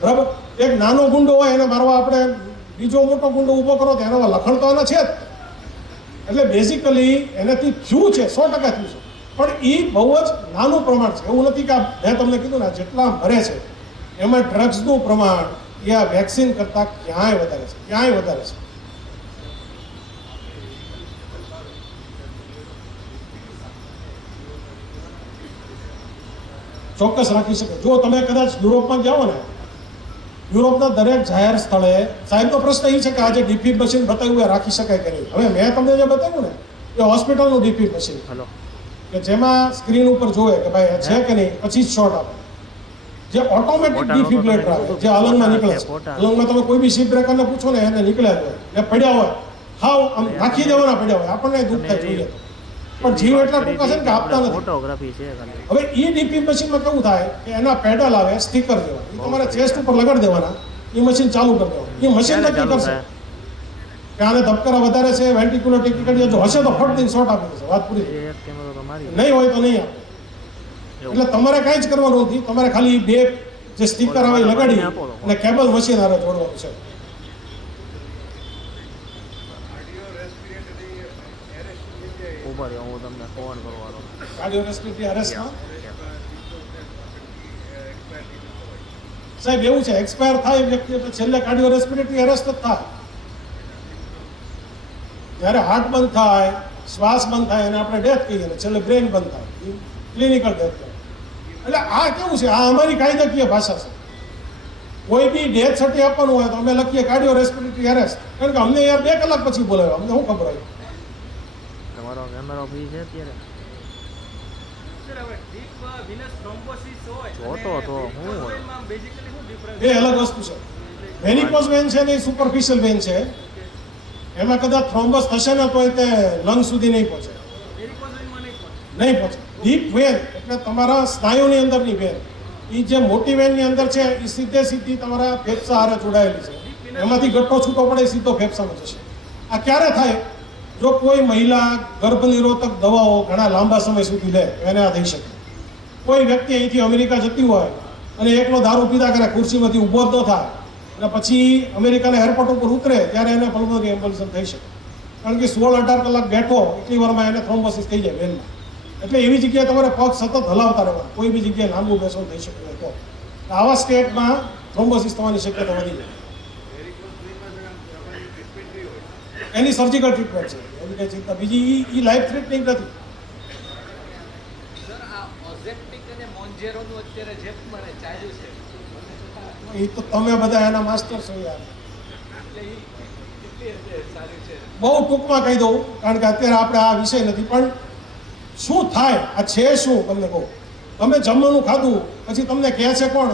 બરાબર? એક નાનો ગુંડો હોય એને મારવા આપણે બીજો મોટો ગુંડો ઊભો કરો તો એના લખણ તો એના છે જ. એટલે બેઝિકલી એનાથી થયું છે, 100% થયું છે, પણ એ બહુ જ નાનું પ્રમાણ છે. એવું નથી કે મેં તમને કીધું ને જેટલા મરે છે એમાં ડ્રગ્સનું પ્રમાણ એ આ વેક્સિન કરતાં ક્યાંય વધારે છે, ક્યાંય વધારે છે. ચોક્કસ રાખી શકે. જો તમે કદાચ યુરોપમાં જાઓ ને, યુરોપના દરેક જાહેર સ્થળે સાહેબનો પ્રશ્ન એ છે કે આજે ડીપી મશીન બતાવ્યું એ રાખી શકાય કે નહીં. હવે મેં તમને જે બતાવ્યું ને એ હોસ્પિટલનું ડીપી મશીન કે જેમાં સ્ક્રીન ઉપર જોવે કે ભાઈ છે કે નહીં, પછી જ શોટ આપે. જે ઓટોમેટિક ડિફિબ્રિલેટર આવે, જે અલંગમાં નીકળે છે, અલંગમાં તમે કોઈ બી સીટ બ્રેકરને પૂછો ને એને નીકળ્યા હોય, ને પડ્યા હોય, હાવ આમ નાખી દેવાના પડ્યા હોય, આપણને દુઃખ થાય જોઈએ. પણ જીવ એટલા ટૂંકા છે ને કે આપતા નથી. હવે એ ડીપી મશીનમાં કેવું થાય કે એના પેડલ આવે સ્ટીકર જેવા, એ તમારે ચેસ્ટ ઉપર લગાડી દેવાના, એ મશીન ચાલુ કરી દેવાનું. એ મશીન નક્કી કરશે કે આને ધબકારા વધારે છે, વેન્ટિક્યુલર ટેકિકાર્ડિયા જો હશે તો ફટ દઈને શોટ આપી દેશે, વાત પૂરી. નહીં હોય તો નહીં આપે. એટલે તમારે કાંઈ જ કરવાનું નથી, તમારે ખાલી 2 જે સ્ટીકર આવે એ લગાડી અને કેબલ મશીન હારે જોડવાનું છે. કાર્ડિયોરેસ્પિરેટરી અરેસ્ટમાં સાહેબ એવું છે, એક્સપાયર થાય વ્યક્તિ એટલે છેલ્લે કાર્ડિયોરેસ્પિરેટરી અરેસ્ટ જ થાય. જ્યારે હાર્ટ બંધ થાય, શ્વાસ બંધ થાય અને આપણે ડેથ કહીએ ને છેલ્લે બ્રેન બંધ થાય, ક્લિનિકલ ડેથ થાય. એટલે આ કેવું છે, આ અમારી કાયદાકીય ભાષા છે. કોઈ બી ડેથ સર્ટી આપવાનું હોય તો અમે લખીએ કાર્ડિયો રેસ્પિરેટરી એરેસ્ટ, કારણ કે અમને યાર 2 કલાક પછી બોલાવ્યો, અમને શું ખબર હોય. તમારો કેમેરો ફ્રી છે અત્યારે? સર હવે ડીપ વિનસ થ્રોમ્બોસિસ હોય જોતો તો હું હોય. માં બેઝિકલી શું ડિફરન્સ બે અલગ વસ્તુ છે. વેનિકોઝ વેન છે ને એ સુપરફિશિયલ વેન છે, એમાં કદાચ થ્રોમ્બસ થશે ને તો તે લંગ સુધી નહીં પહોંચે, વેરિકોઝમાં નહીં પણ નહીં પહોંચે. ડીપ વેન એટલે તમારા સ્નાયુની અંદરની વેન, એ જે મોટી વેનની અંદર છે એ સીધી તમારા ફેફસા હારે જોડાયેલી છે, એમાંથી ગઠ્ઠો છૂટો પડે એ સીધો ફેફસામાં જશે. આ ક્યારે થાય? જો કોઈ મહિલા ગર્ભ નિરોધક દવાઓ ઘણા લાંબા સમય સુધી લે એને આ થઈ શકે. કોઈ વ્યક્તિ અહીંથી અમેરિકા જતી હોય અને એકલો દારૂ પીધા કરે, ખુરશીમાંથી ઊભો જ ન થાય અને પછી અમેરિકાના એરપોર્ટ ઉપર ઉતરે ત્યારે એને પલ્મોનરી એમ્બોલિઝમ થઈ શકે, કારણ કે 16-18 કલાક બેઠો એટલી વારમાં એને થ્રોમ્બોસિસ થઈ જાય વેનમાં. એટલે એવી જગ્યાએ તમારે પગ સતત હલાવતા રહેવા, કોઈ બી જગ્યાએ લાંબુ બેસવું થઈ શકે તો આવા સ્ટેટમાં થ્રોમ્બોસિસ થવાની શક્યતા વધી જાય. એની સર્જિકલ ટ્રીટમેન્ટ છે, એની કંઈ ચિંતા બીજી એ લાઈફ થ્રેટનિંગ નથી. સર આ ઓઝેપ્ટિક અને મોન્જેરોનું અત્યારે જે મને ચાલ્યું છે એ તો તમે બધા એના માસ્ટર છો યાર. એટલે એ કેટલી સારી છે? બહુ ટૂંકમાં કહી દઉં, કારણ કે અત્યારે આપણે આ વિષય નથી, પણ શું થાય આ છે શું તમને કહું. તમે જમવાનું ખાધું પછી તમને કહે છે કોણ